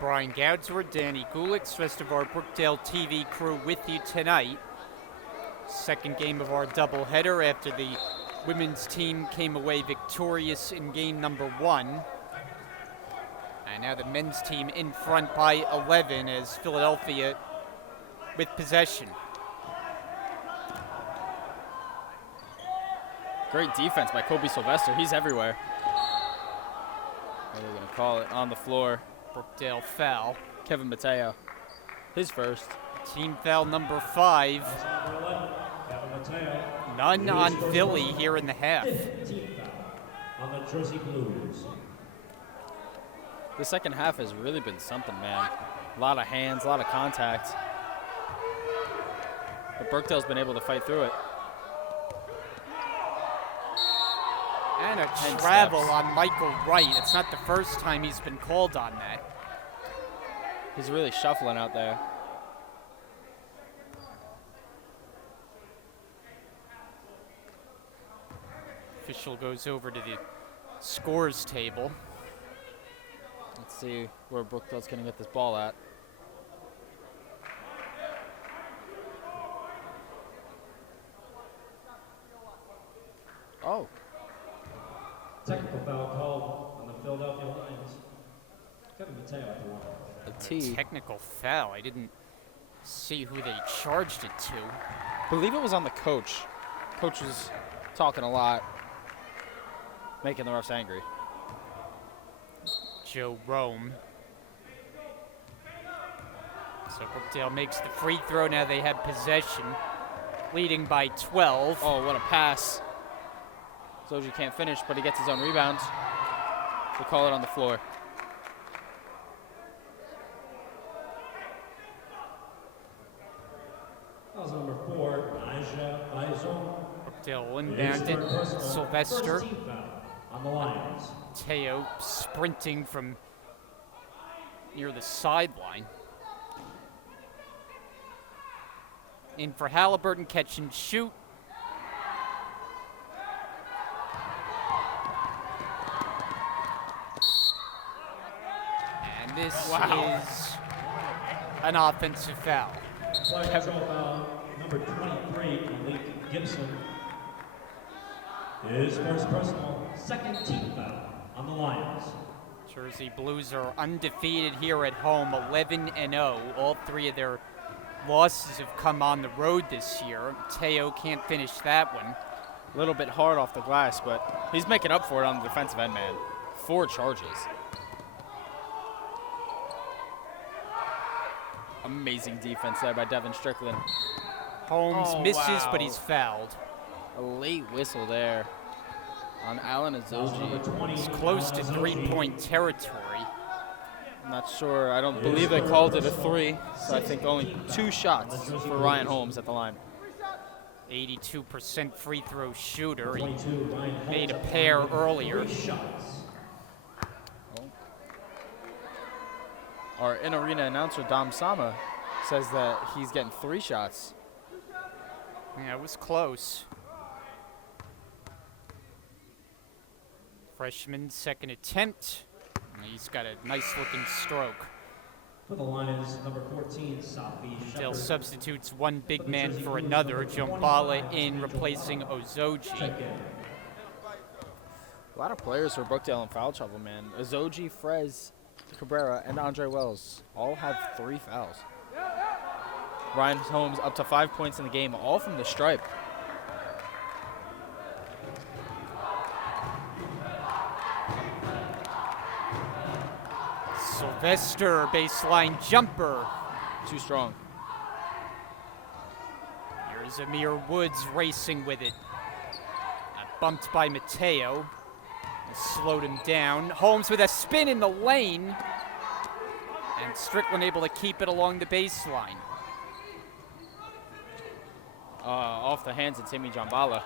Brian Goudsworth, Danny Gulix, rest of our Brookdale TV crew with you tonight. Second game of our doubleheader after the women's team came away victorious in game number 1. And now the men's team in front by 11 as Philadelphia with possession. Great defense by Kobe Sylvester. He's everywhere. They're going to call it on the floor. Brookdale foul. Kevin Mateo, his first. Team foul number 5. None on Philly here in the half. 15th foul on the Jersey Blues. The second half has really been something, man. A lot of hands, a lot of contact. But Brookdale's been able to fight through it. And a travel on Michael Wright. It's not the first time he's been called on that. He's really shuffling out there. Official goes over to the scores table. Let's see where Brookdale's going to get this ball at. Oh. Technical foul called on the Philadelphia Lions. Kevin Mateo at the line. A T. Technical foul. I didn't see who they charged it to. I believe it was on the coach. Coach was talking a lot, making the refs angry. Joe Rome. So Brookdale makes the free throw. Now they have possession, leading by 12. Oh, what a pass. Zoji can't finish, but he gets his own rebound. They call it on the floor. That was number 4, Aja Faison. Brookdale inbound it. Sylvester. On the Lions. Teo sprinting from near the sideline. In for Halliburton, catch and shoot. And this is an offensive foul. Flag foul number 23, Malik Gibson. His first personal, second team foul on the Lions. Jersey Blues are undefeated here at home, 11-0. All 3 of their losses have come on the road this year. Teo can't finish that one. A little bit hard off the glass, but he's making up for it on the defensive end, man. 4 charges. Amazing defense there by Devin Strickland. Holmes misses, but he's fouled. A late whistle there on Alan Azoji. It's close to three-point territory. I'm not sure. I don't believe they called it a 3, so I think only 2 shots for Ryan Holmes at the line. 82% free throw shooter. He made a pair earlier. Our in-arena announcer, Dom Sama, says that he's getting 3 shots. Yeah, it was close. Freshman, second attempt. He's got a nice-looking stroke. For the line is number 14, Safi Brookdale Shepherd. substitutes one big man for another. Jombala in replacing Ozoji. A lot of players for Brookdale in foul trouble, man. Azoji, Frez, Cabrera, and Andre Wells all have 3 fouls. Ryan Holmes up to 5 points in the game, all from the stripe. Sylvester, baseline jumper. Too strong. Here's Amir Woods racing with it. Bumped by Mateo. Slowed him down. Holmes with a spin in the lane. And Strickland able to keep it along the baseline. Off the hands of Timmy Jombala.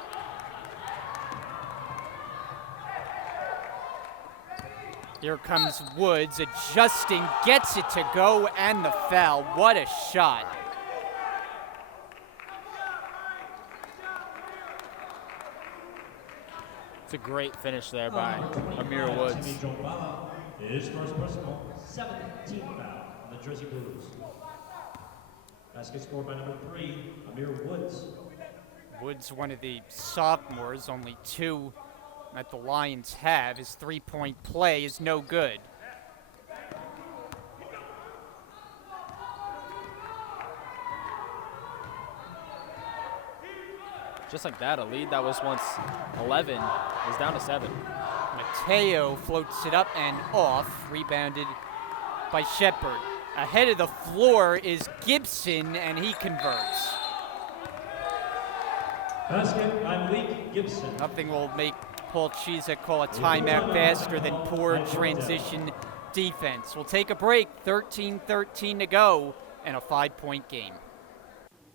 Here comes Woods, adjusting, gets it to go, and the foul. What a shot. It's a great finish there by Amir Woods. His first personal, 7th team foul on the Jersey Blues. Basket scored by number 3, Amir Woods. Woods, one of the sophomores, only 2 that the Lions have. His three-point play is no good. Just like that, a lead that was once 11 is down to 7. Mateo floats it up and off, rebounded by Shepard. Ahead of the floor is Gibson, and he converts. Basket by Malik Gibson. Nothing will make Paul Chizek call a timeout faster than poor transition defense. We'll take a break, 13-13 to go, and a 5-point game.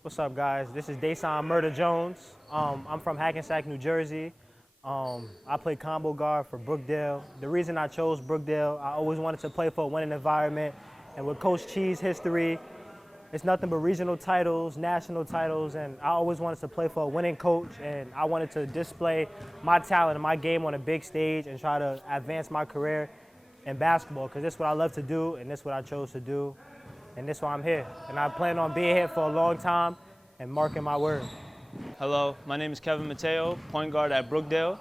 What's up, guys? This is Dason Murder Jones. I'm from Hackensack, New Jersey. I play combo guard for Brookdale. The reason I chose Brookdale, I always wanted to play for a winning environment. And with Coach Cheese history, it's nothing but regional titles, national titles, and I always wanted to play for a winning coach, and I wanted to display my talent and my game on a big stage and try to advance my career in basketball, because this is what I love to do, and this is what I chose to do, and this is why I'm here. And I plan on being here for a long time and marking my word. Hello, my name is Kevin Mateo, point guard at Brookdale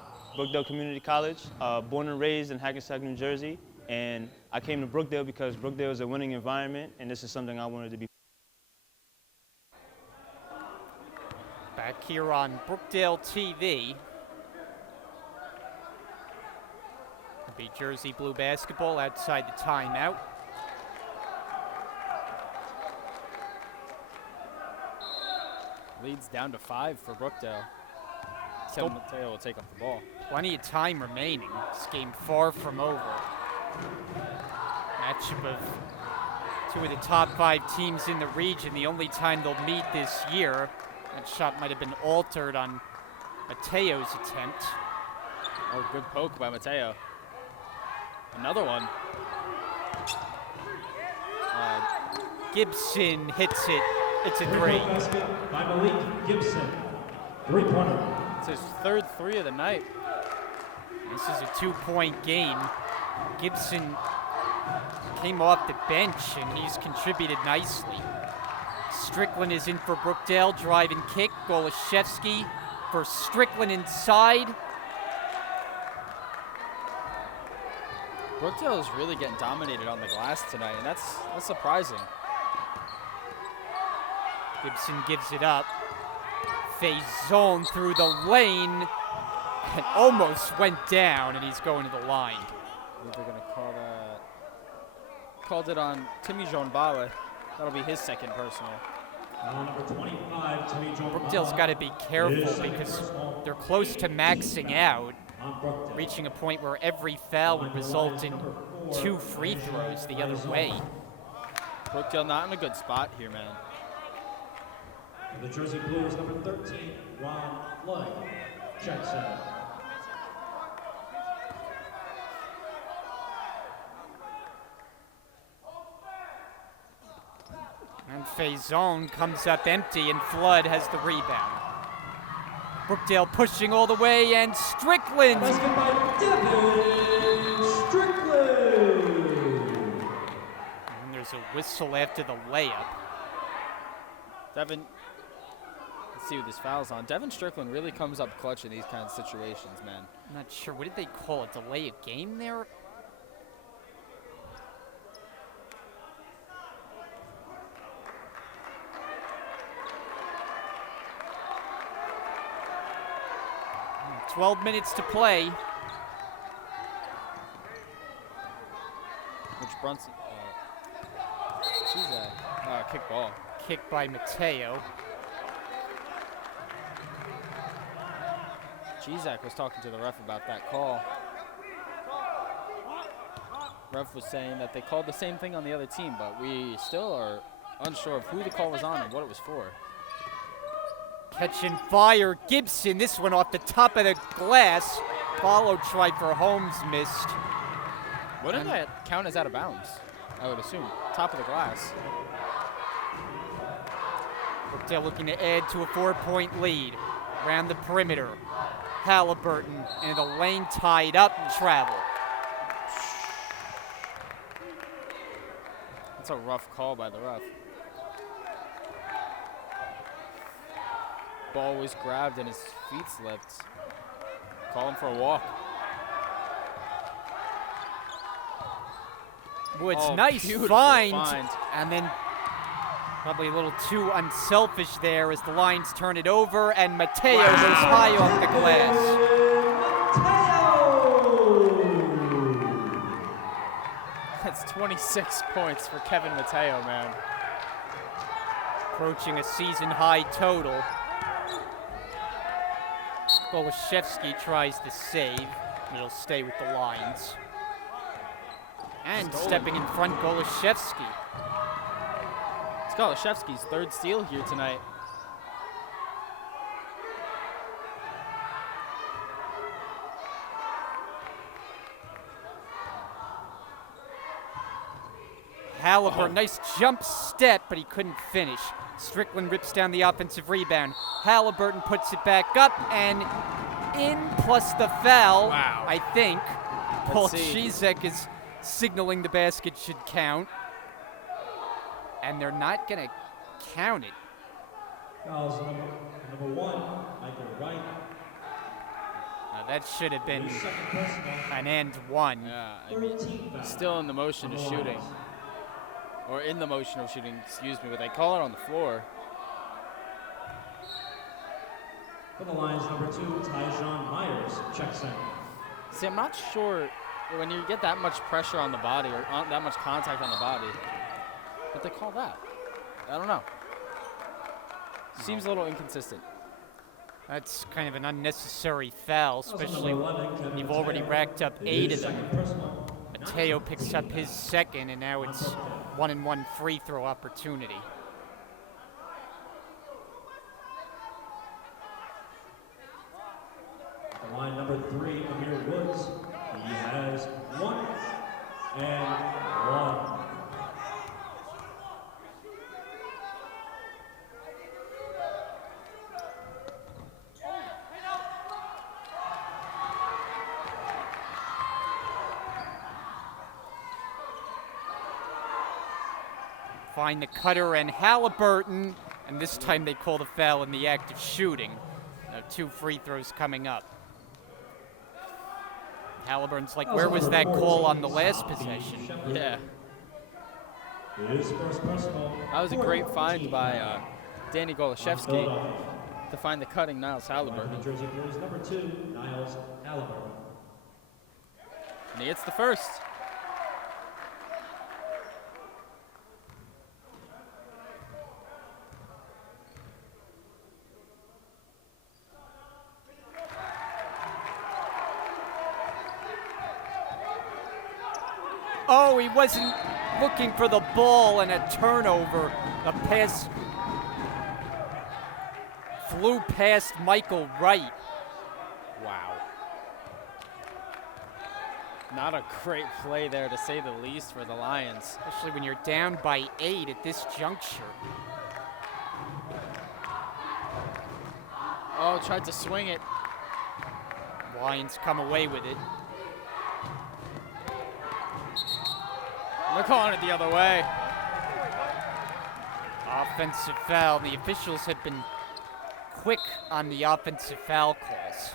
Community College, born and raised in Hackensack, New Jersey, and I came to Brookdale because Brookdale is a winning environment, and this is something I wanted to be. Back here on Brookdale TV. It'll be Jersey Blue basketball outside the timeout. Leads down to 5 for Brookdale. Kevin Mateo will take up the ball. Plenty of time remaining. This game far from over. Matchup of 2 of the top 5 teams in the region. The only time they'll meet this year. That shot might have been altered on Mateo's attempt. Oh, good poke by Mateo. Another one. Gibson hits it. It's a 3. Basket by Malik Gibson. 3-pointer. It's his 3rd 3 of the night. This is a 2-point game. Gibson came off the bench and he's contributed nicely. Strickland is in for Brookdale, drive and kick. Golashevsky for Strickland inside. Brookdale is really getting dominated on the glass tonight, and that's surprising. Gibson gives it up. Faison through the lane and almost went down, and he's going to the line. They're going to call that. Called it on Timmy Jombala. That'll be his 2nd personal. Number 25, Tony Jones. Brookdale's got to be careful because they're close to maxing out, reaching a point where every foul would result in 2 free throws the other way. Brookdale not in a good spot here, man. The Jersey Blues, number 13, Ron Flood. Check center. And Faison comes up empty, and Flood has the rebound. Brookdale pushing all the way, and Strickland. Basket by Devin Strickland. And there's a whistle after the layup. Devin, let's see what this foul's on. Devin Strickland really comes up clutch in these kinds of situations, man. I'm not sure. What did they call it? Delay of game there? Mm, 12 minutes to play. Which Brunson, kick ball. Kick by Mateo. Gzak was talking to the ref about that call. Ref was saying that they called the same thing on the other team, but we still are unsure of who the call was on and what it was for. Catching fire, Gibson, this one off the top of the glass. Follow try for Holmes missed. Wouldn't that count as out of bounds? I would assume. Top of the glass. Brookdale looking to add to a 4-point lead. Around the perimeter. Halliburton and the lane tied up and travel. That's a rough call by the ref. Ball was grabbed and his feet slipped. Call him for a walk. Woods, Oh, nice beautiful find. And then probably a little too unselfish there as the Lions turn it over, and Mateo goes high off the glass. That's 26 points for Kevin Mateo, man. Approaching a season-high total. Golashevsky tries to save, and it'll stay with the Lions. And stepping in front, Golashevsky. It's Golashevsky's third steal here tonight. Halliburton, nice jump step, but he couldn't finish. Strickland rips down the offensive rebound. Halliburton puts it back up and in, plus the foul, Wow. I think. Paul see. Gzak is signaling the basket should count. And they're not going to count it. Fouls number 1, Michael Wright. Now that should have been an and one. Yeah, I mean, still in the motion of shooting. Or in the motion of shooting, excuse me, but they call it on the floor. For the Lions, number 2, Tyjon Myers, check center. See, I'm not sure when you get that much pressure on the body or that much contact on the body, but they call that. I don't know. Seems a little inconsistent. That's kind of an unnecessary foul, especially when you've already racked up 8 of them. Mateo picks up his second, and now it's 1-and-1 free throw opportunity. The line number 3, Amir Woods. He has 1 and 1. Find the cutter and Halliburton, and this time they call the foul in the act of shooting. Now 2 free throws coming up. Halliburton's like, where was that call on the last possession? Yeah. His first personal. That was a great find by Danny Golashevsky to find the cutting Niles Halliburton. Jersey Blues, number 2, Niles Halliburton. And he gets the first. Oh, he wasn't looking for the ball, and a turnover. The pass flew past Michael Wright. Wow. Not a great play there, to say the least, for the Lions. Especially when you're down by 8 at this juncture. Oh, tried to swing it. Lions come away with it. They're calling it the other way. Offensive foul. The officials have been quick on the offensive foul calls.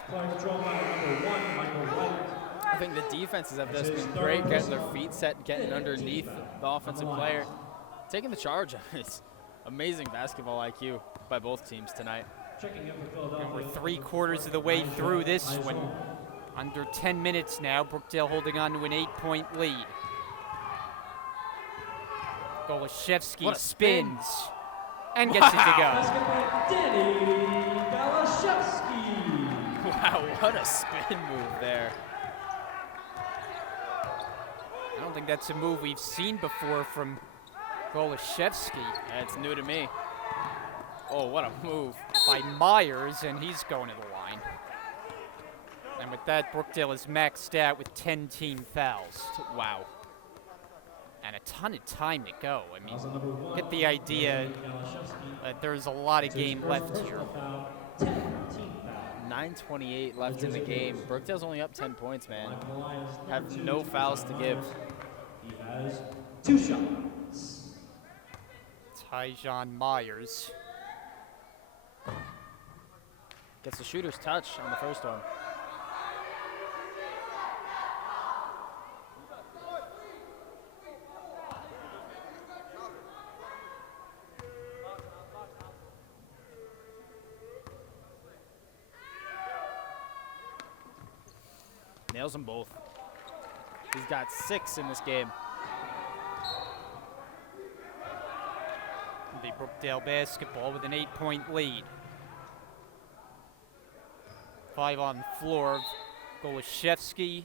I think the defenses have just been great, getting their feet set, getting underneath the offensive player, taking the charge. It's amazing basketball IQ by both teams tonight. And we're 3/4 of the way through this one. Under 10 minutes now. Brookdale holding on to an 8-point lead. Golashevsky spins and gets it to go. Wow, what a spin move there. I don't think that's a move we've seen before from Golashevsky. That's new to me. Oh, what a move. By Myers, and he's going to the line. And with that, Brookdale is maxed out with 10 team fouls. Wow. And a ton of time to go. I mean, get the idea that there's a lot of game left here. 9:28 left in the game. Brookdale's only up 10 points, man. Have no fouls to give. He has 2 shots. Tyjon Myers. Gets the shooter's touch on the first one. Nails them both. He's got 6 in this game. The Brookdale basketball with an 8-point lead. 5 on the floor. Golashevsky,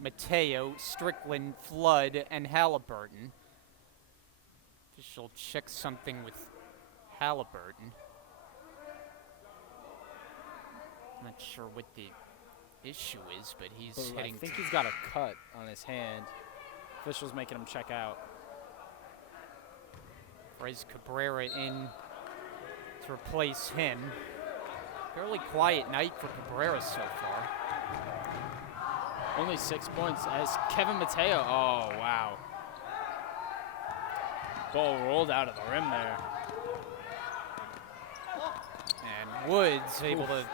Mateo, Strickland, Flood, and Halliburton. Official checks something with Halliburton. Not sure what the issue is, but he's heading. I think he's got a cut on his hand. Officials making him check out. Rez Cabrera in to replace him. Fairly quiet night for Cabrera so far. Only 6 points as Kevin Mateo. Oh, wow. Ball rolled out of the rim there. And Woods able to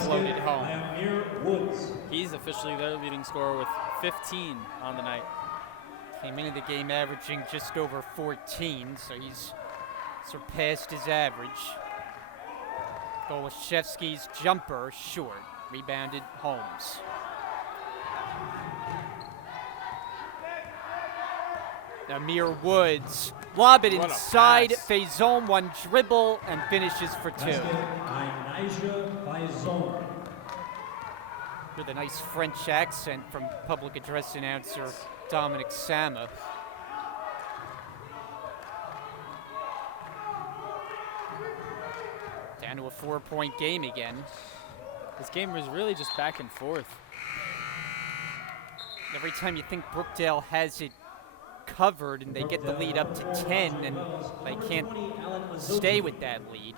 float it home. He's officially their leading scorer with 15 on the night. Came into the game averaging just over 14, so he's surpassed his average. Golashevsky's jumper short. Rebounded Holmes. Amir Woods. Lob it inside. Faison, one dribble, and finishes for 2. With a nice French accent from public address announcer Dominic Sama. Down to a 4-point game again. This game was really just back and forth. Every time you think Brookdale has it covered and they get the lead up to 10 and they can't stay with that lead.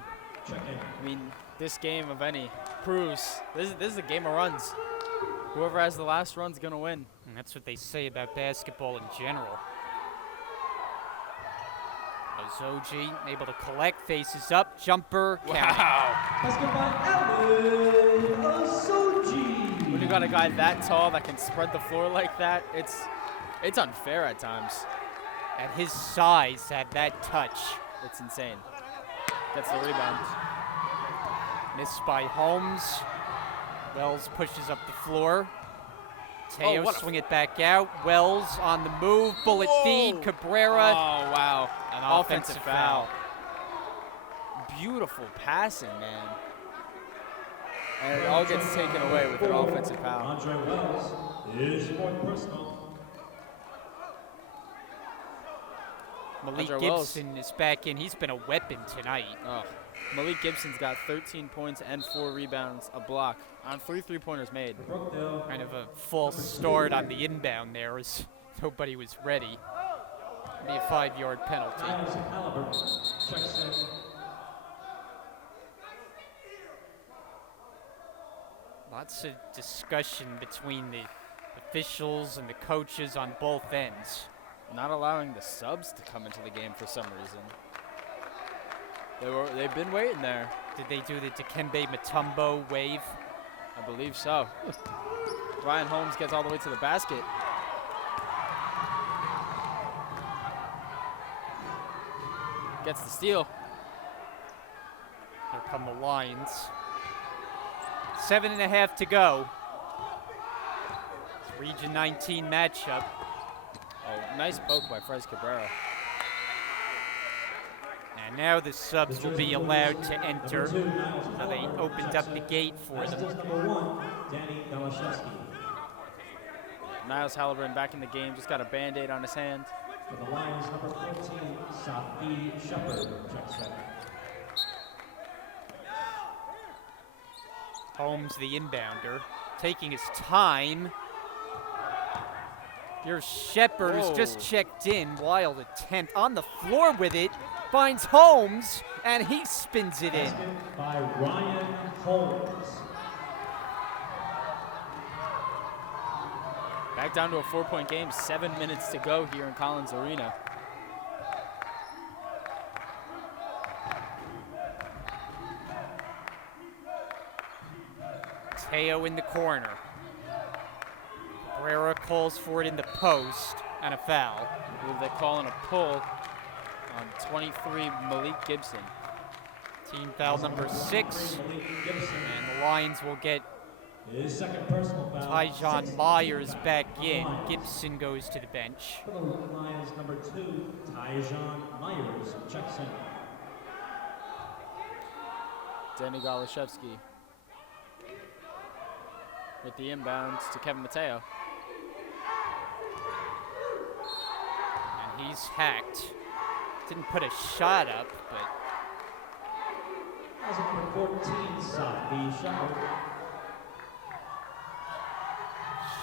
I mean, this game of any proves this is a game of runs. Whoever has the last run's gonna win. And that's what they say about basketball in general. Ozoji able to collect, faces up, jumper, wow. When you got a guy that tall that can spread the floor like that, it's unfair at times. At his size, at that touch. It's insane. Gets the rebound. Missed by Holmes. Wells pushes up the floor. Teo swing it back out. Wells on the move. Bullet feed. Cabrera. Oh, wow. An offensive foul. Beautiful passing, man. And it all gets taken away with an offensive foul. Andre Wells is fourth personal. Malik Andre Wells. Gibson is back in. He's been a weapon tonight. Oh, Malik Gibson's got 13 points and 4 rebounds, a block on 3 3-pointers made. Kind of a false start on the inbound there as nobody was ready. Be a 5-yard penalty. Lots of discussion between the officials and the coaches on both ends. Not allowing the subs to come into the game for some reason. They've been waiting there. Did they do the Dikembe Mutombo wave? I believe so. Ryan Holmes gets all the way to the basket. Gets the steal. Here come the Lions. 7.5 to go. It's Region 19 matchup. Oh, nice poke by Fres Cabrera. And now the subs will be allowed to enter. Now they opened up the gate for them. Niles Halliburton back in the game, just got a Band-Aid on his hand. For the Lions, number 14, Safi Shepard, checks in. Holmes, the inbounder, taking his time. Here's Shepard, who's just checked in. Wild attempt on the floor with it. Finds Holmes, and he spins it in. By Ryan Holmes. Back down to a 4-point game, 7 minutes to go here in Collins Arena. Teo in the corner. Cabrera calls for it in the post, and a foul. I believe they're calling a pull on 23, Malik Gibson. Team foul number 6, and the Lions will get His second personal foul. Tyjon Myers back in. Gibson goes to the bench. For the Lions, number 2, Tyjon Myers, checks in. Danny Goluszewski with the inbounds to Kevin Mateo. And he's hacked. Didn't put a shot up, but As number 14, Safi Shepard.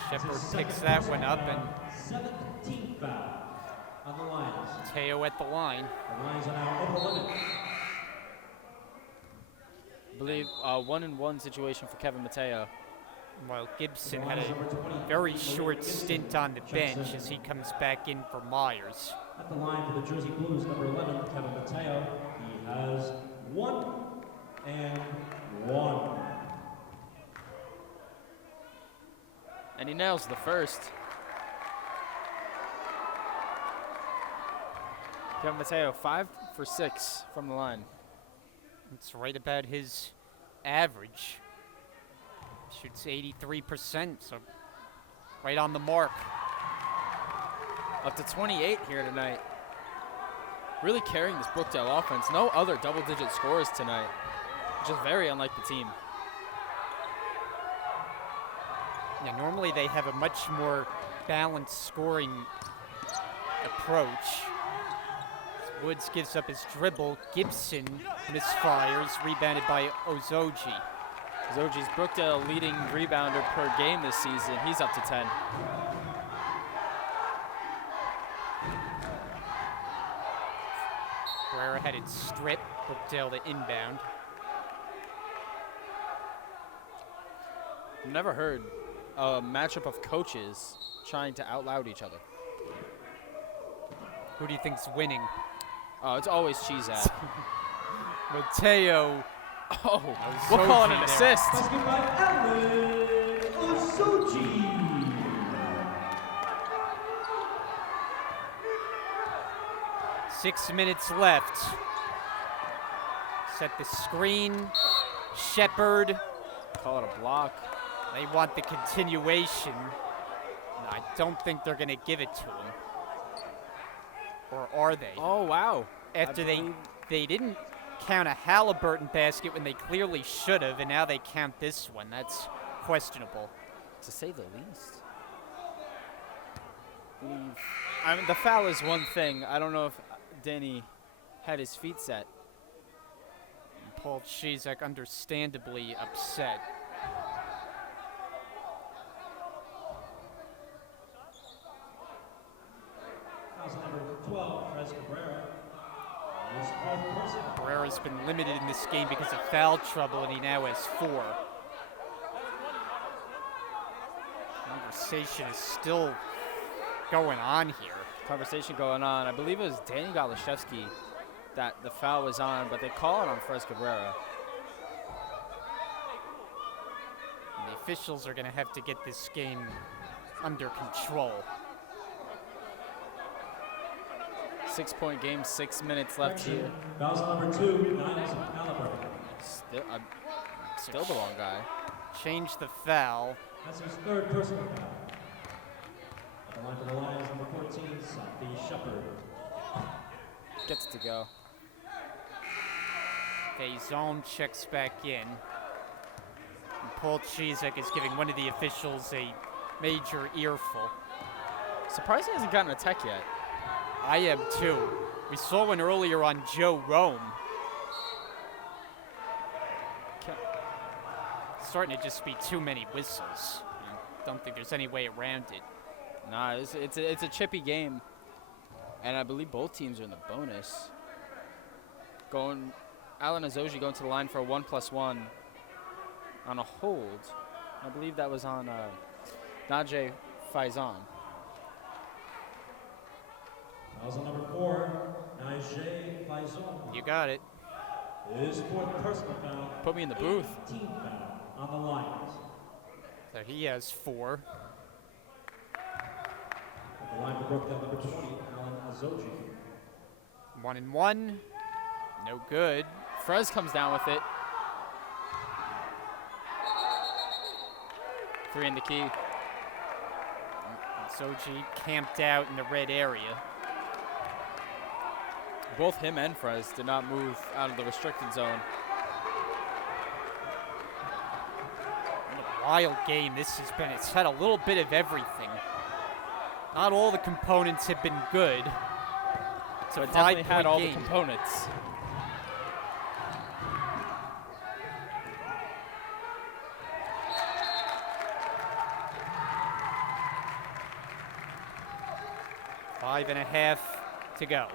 Shepard picks that one up, and 17th foul on the Lions. Teo at the line. The Lions are now over limit. I believe 1-and-1 situation for Kevin Mateo. While Gibson had a very short stint on the bench as he comes back in for Myers. At the line for the Jersey Blues, number 11, Kevin Mateo. He has 1 and 1. And he nails the first. Kevin Mateo, 5 for 6 from the line. It's right about his average. Shoots 83%, so right on the mark. Up to 28 here tonight. Really carrying this Brookdale offense. No other double-digit scores tonight, which is very unlike the team. Yeah, normally they have a much more balanced scoring approach. Woods gives up his dribble. Gibson misfires, rebounded by Ozoji. Ozoji's Brookdale leading rebounder per game this season. He's up to 10. Guerrero had it stripped. Brookdale to inbound. Never heard a matchup of coaches trying to out loud each other. Who do you think's winning? Oh, it's always Cheese-At. Mateo. Oh, we'll call it an assist. Basket by Alan Ozoji. Six minutes left. Set the screen. Shepard. Call it a block. They want the continuation. And I don't think they're going to give it to him. Or are they? Oh, wow. After they didn't count a Halliburton basket when they clearly should have, and now they count this one. That's questionable. To say the least. I mean, the foul is one thing. I don't know if Danny had his feet set. And Paul Chizek understandably upset. Fouls number 12, Fres Cabrera. Cabrera's been limited in this game because of foul trouble, and he now has 4. Conversation is still going on here. Conversation going on. I believe it was Danny Galashevsky that the foul was on, but they call it on Fres Cabrera. And the officials are going to have to get this game under control. 6-point game, 6 minutes left here. Fouls number 2, Niles Halliburton. Still the wrong guy. Change the foul. That's his 3rd personal foul. At the line for the Lions, number 14, Safi Shepard. Gets to go. Faison checks back in. And Paul Chizek is giving one of the officials a major earful. Surprised he hasn't gotten a tech yet. I am too. We saw one earlier on Joe Rome. Starting to just be too many whistles. I don't think there's any way around it. Nah, it's a chippy game. And I believe both teams are in the bonus. Alan Azoji going to the line for a 1+1 on a hold. I believe that was on Najee Faison. Fouls on number 4, Najee Faison. You got it. His 4th personal foul. Put me in the booth. 18th foul on the Lions. So he has 4. At the line for Brookdale, number 20, Alan Azoji. 1-1. No good. Frez comes down with it. 3 in the key. Soji camped out in the red area. Both him and Frez did not move out of the restricted zone. What a wild game this has been. It's had a little bit of everything. Not all the components have been good. It's but a definitely 5-point had all game. the components. Five and a half to go.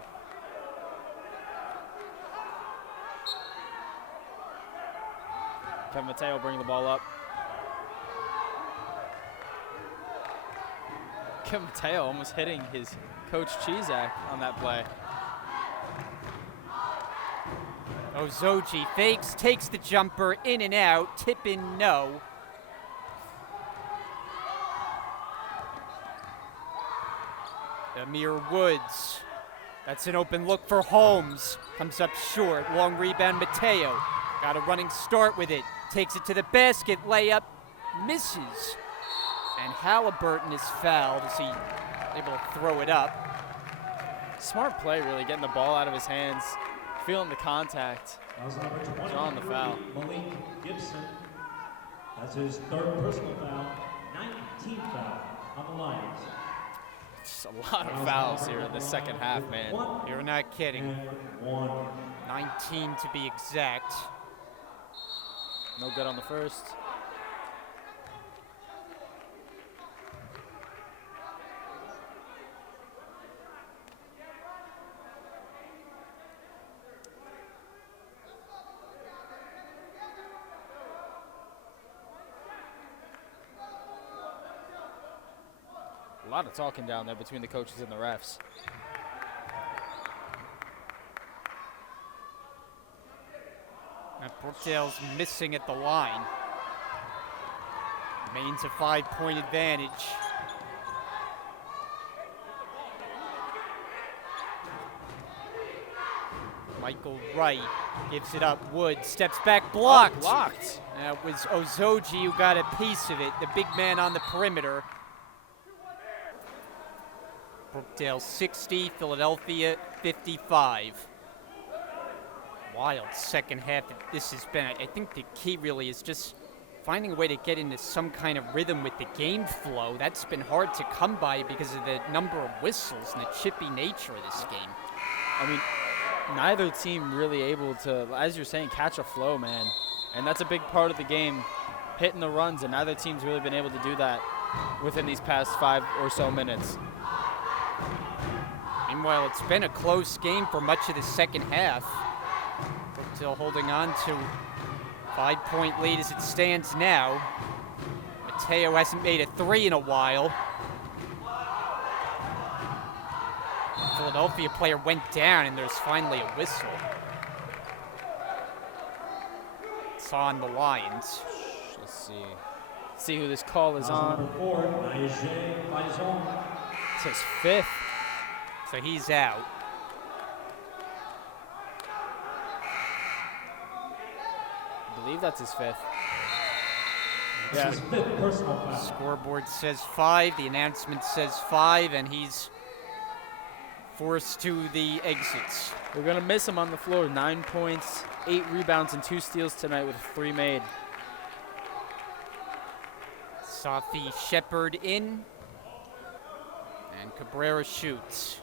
Kevin Mateo bringing the ball up. Kevin Mateo almost hitting his coach Chizak on that play. Ozoji fakes, takes the jumper, in and out, tip in, no. Amir Woods. That's an open look for Holmes. Comes up short, long rebound, Mateo. Got a running start with it. Takes it to the basket, layup, misses. And Halliburton is fouled as he able to throw it up. Smart play, really, getting the ball out of his hands, feeling the contact, drawing the foul. Malik Gibson. That's his 3rd personal foul, 19th foul on the Lions. Just a lot of fouls here in the second half, man. You're not kidding. 19 to be exact. No good on the first. A lot of talking down there between the coaches and the refs. And Brookdale's missing at the line. Remains a 5-point advantage. Michael Wright gives it up. Wood steps back, blocked. Oh, blocked. And it was Ozoji who got a piece of it, the big man on the perimeter. Brookdale 60, Philadelphia 55. Wild second half that this has been. I think the key really is just finding a way to get into some kind of rhythm with the game flow, that's been hard to come by because of the number of whistles and the chippy nature of this game. I mean, neither team really able to, as you're saying, catch a flow, man. And that's a big part of the game, hitting the runs, and neither team's really been able to do that within these past 5 or so minutes. Meanwhile, it's been a close game for much of the second half. Brookdale holding on to 5-point lead as it stands now. Mateo hasn't made a 3 in a while. Philadelphia player went down, and there's finally a whistle. It's on the Lions. Let's see who this call is on. It's his 5th. So he's out. I believe that's his 5th. Yeah. His 5th personal foul. Scoreboard says 5. The announcement says 5, and he's forced to the exits. We're going to miss him on the floor. 9 points, 8 rebounds, and 2 steals tonight with 3 made. Safi Shepard in, and Cabrera shoots.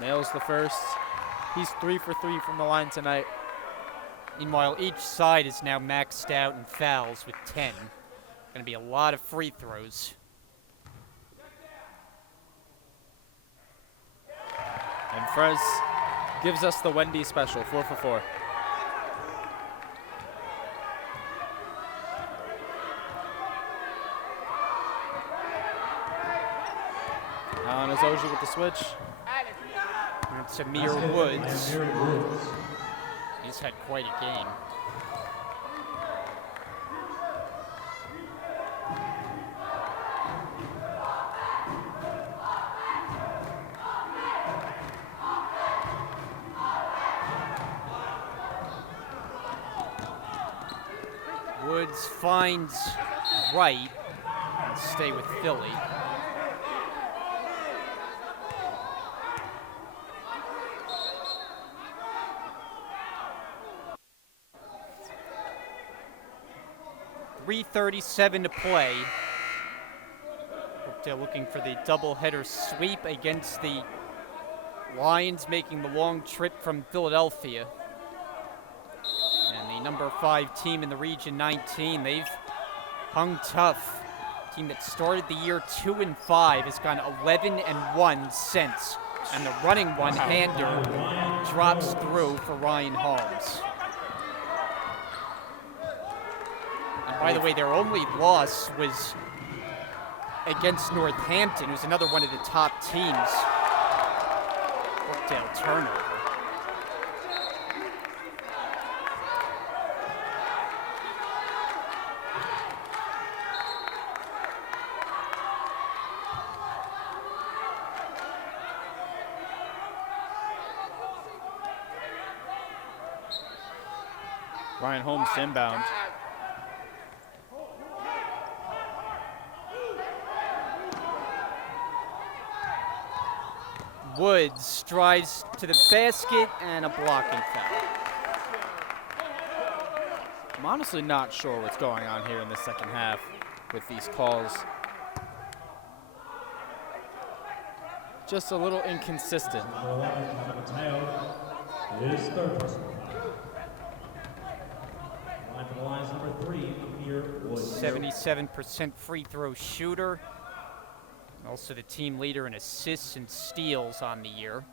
Nails the first. He's 3 for 3 from the line tonight. Meanwhile, each side is now maxed out in fouls with 10. Going to be a lot of free throws. And Frez gives us the Wendy special, 4 for 4. Alan Ozoji with the switch. It's Amir Woods. He's had quite a game. Woods finds Wright and stay with Philly. .337 to play. Brookdale looking for the doubleheader sweep against the Lions, making the long trip from Philadelphia. And the number 5 team in the Region 19, they've hung tough. Team that started the year 2-5 has gone 11-1 since. And the running one-hander drops through for Ryan Holmes. And by the way, their only loss was against Northampton, who's another one of the top teams. Brookdale turnover. Ryan Holmes inbound. Woods strides to the basket and a blocking foul. I'm honestly not sure what's going on here in the second half with these calls. Just a little inconsistent. His 3rd personal foul. Line for the Lions, number 3, Amir Woods. 77% free throw shooter. Also the team leader in assists and steals on the year.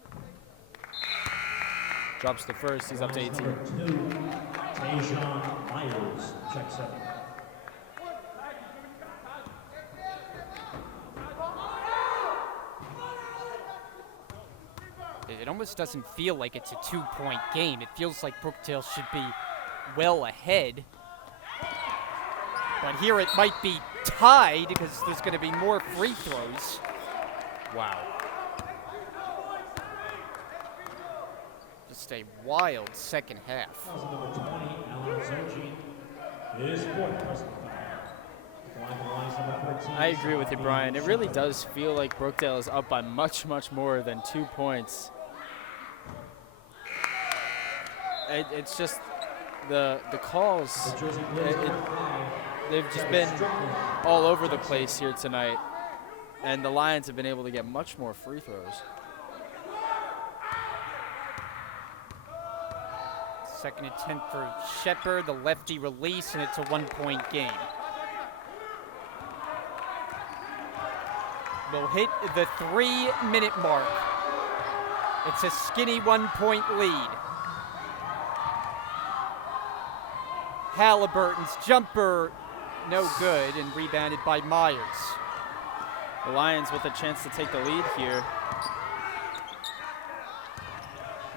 Drops the first, he's up to 18. Number 2, Tayshawn Myers, check 7. It almost doesn't feel like it's a 2-point game. It feels like Brookdale should be well ahead. But here it might be tied because there's going to be more free throws. Wow. Just a wild second half. Number 20, Alan Ozoji, his 4th personal foul. I agree with you, Brian. It really does feel like Brookdale is up by much, much more than 2 points. It's just the calls. They've just been all over the place here tonight, and the Lions have been able to get much more free throws. Second attempt for Shepard, the lefty release, and it's a 1-point game. We'll hit the 3-minute mark. It's a skinny 1-point lead. Halliburton's jumper, no good, and rebounded by Myers. The Lions with a chance to take the lead here.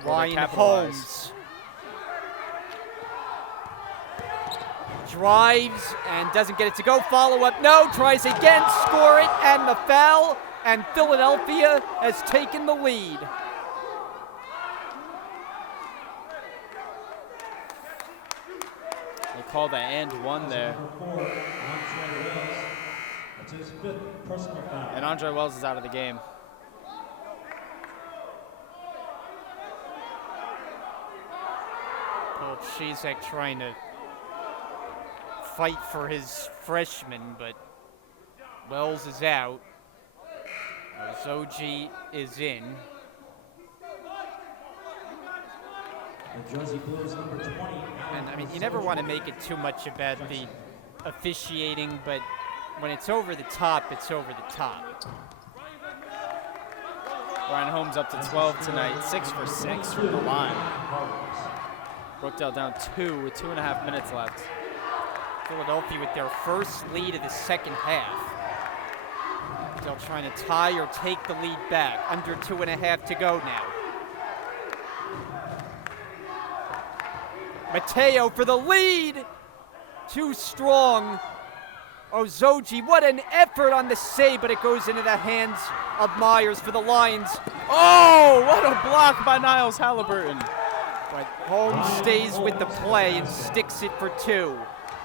Ryan Holmes drives and doesn't get it to go. Follow up, no, tries again, score it, and the foul, and Philadelphia has taken the lead. They call the and one there. And Andre Wells is out of the game. Paul Chizek trying to fight for his freshman, but Wells is out. Ozoji is in. And I mean, you never want to make it too much about the officiating, but when it's over the top, it's over the top. Ryan Holmes up to 12 tonight, 6 for 6 from the line. Brookdale down 2 with 2.5 minutes left. Philadelphia with their first lead of the second half. They're trying to tie or take the lead back. Under 2.5 to go now. Mateo for the lead. Too strong. Ozoji, what an effort on the save, but it goes into the hands of Myers for the Lions. Oh, what a block by Niles Halliburton. But Holmes stays with the play and sticks it for 2.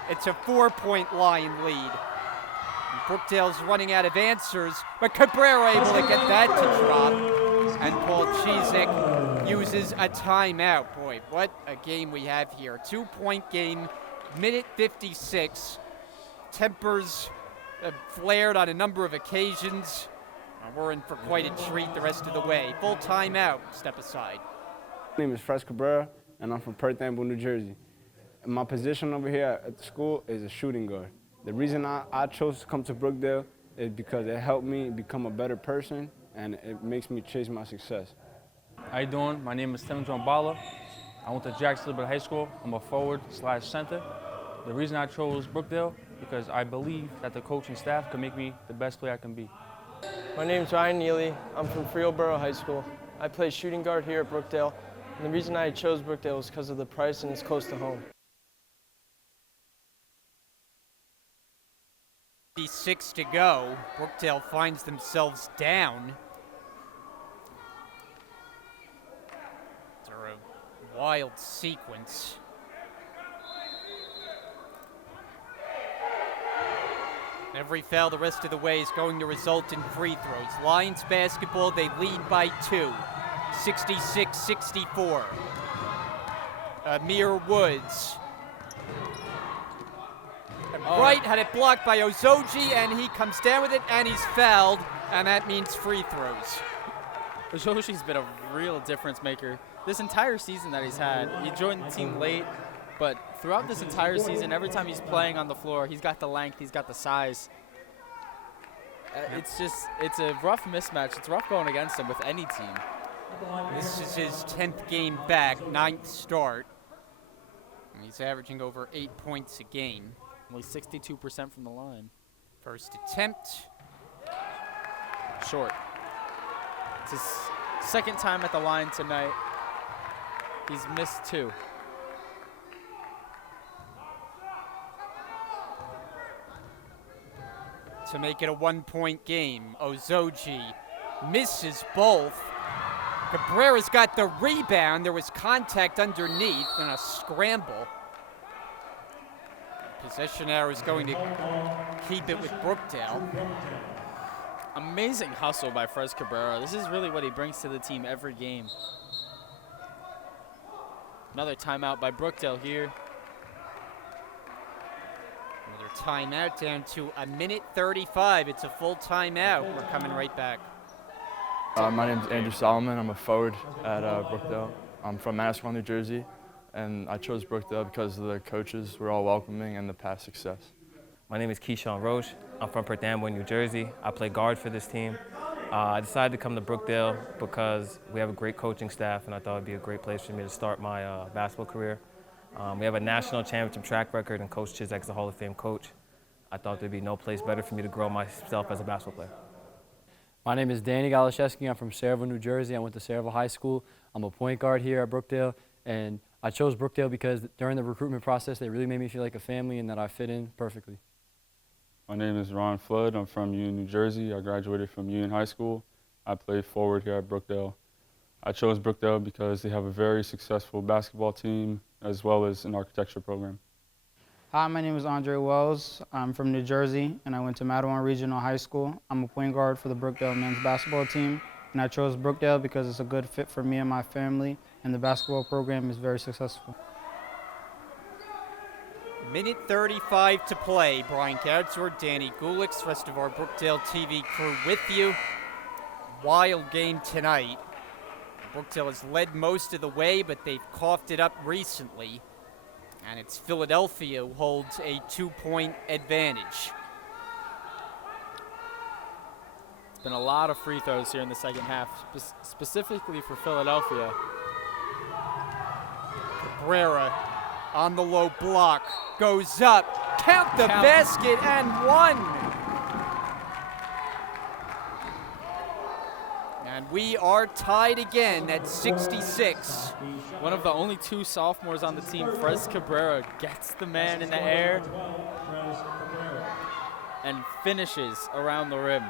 It's a 4-point Lion lead. And Brookdale's running out of answers, but Cabrera able to get that to drop. And Paul Chizek uses a timeout. Boy, what a game we have here. 2-point game, minute 56. Tempers flared on a number of occasions. We're in for quite a treat the rest of the way. Full timeout, step aside. My name is Fres Cabrera, and I'm from Perth Amboy, New Jersey. And my position over here at the school is a shooting guard. The reason I chose to come to Brookdale is because it helped me become a better person, and it makes me chase my success. How you doing? My name is Tim Bala. I went to Jacksonville High School. I'm a forward/center. The reason I chose Brookdale because I believe that the coaching staff can make me the best player I can be. My name is Ryan Neely. I'm from Freelboro High School. I play shooting guard here at Brookdale. And the reason I chose Brookdale was because of the price and it's close to home. 6 to go. Brookdale finds themselves down. It's a wild sequence. Every foul the rest of the way is going to result in free throws. Lions basketball, they lead by 2, 66-64. Amir Woods. Wright had it blocked by Ozoji, and he comes down with it, and he's fouled, and that means free throws. Ozoji's been a real difference maker this entire season that he's had. He joined the team late, but throughout this entire season, every time he's playing on the floor, he's got the length, he's got the size. It's a rough mismatch. It's rough going against him with any team. This is his 10th game back, 9th start. And he's averaging over 8 points a game. Only 62% from the line. First attempt. Short. It's his second time at the line tonight. He's missed 2. To make it a 1-point game, Ozoji misses both. Cabrera's got the rebound. There was contact underneath and a scramble. Possession arrow is going to keep it with Brookdale. Amazing hustle by Fres Cabrera. This is really what he brings to the team every game. Another timeout by Brookdale here. Another timeout down to 1:35. It's a full timeout. We're coming right back. My name is Andrew Solomon. I'm a forward at Brookdale. I'm from Manasquan, New Jersey, and I chose Brookdale because the coaches were all welcoming and the past success. My name is Keyshawn Roche. I'm from Perth Amboy, New Jersey. I play guard for this team. I decided to come to Brookdale because we have a great coaching staff, and I thought it would be a great place for me to start my basketball career. We have a national championship track record, and Coach Chizek's a Hall of Fame coach. I thought there'd be no place better for me to grow myself as a basketball player. My name is Danny Galashevsky. I'm from Saraville, New Jersey. I went to Saraville High School. I'm a point guard here at Brookdale, and I chose Brookdale because during the recruitment process, they really made me feel like a family and that I fit in perfectly. My name is Ron Flood. I'm from Union, New Jersey. I graduated from Union High School. I play forward here at Brookdale. I chose Brookdale because they have a very successful basketball team as well as an architecture program. Hi, my name is Andre Wells. I'm from New Jersey, and I went to Matawan Regional High School. I'm a point guard for the Brookdale men's basketball team, and I chose Brookdale because it's a good fit for me and my family, and the basketball program is very successful. 1:35 to play. Brian Goudsword, Danny Gulix, rest of our Brookdale TV crew with you. Wild game tonight. Brookdale has led most of the way, but they've coughed it up recently. And it's Philadelphia who holds a 2-point advantage. It's been a lot of free throws here in the second half, specifically for Philadelphia. Cabrera on the low block, goes up, count the basket, and one. And we are tied again at 66. One of the only two sophomores on the team, Frez Cabrera, gets the man in the air and finishes around the rim.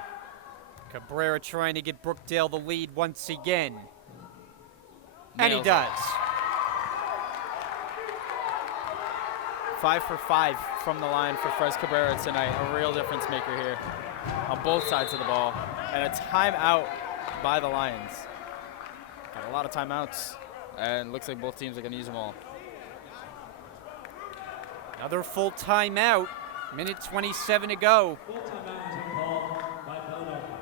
Cabrera trying to get Brookdale the lead once again. And he Nails does. 5 for 5 from the line for Frez Cabrera tonight. A real difference maker here on both sides of the ball. And a timeout by the Lions. Got a lot of timeouts, and looks like both teams are going to use them all. Another full timeout. 1:27 to go. Full timeout has been called by Philadelphia.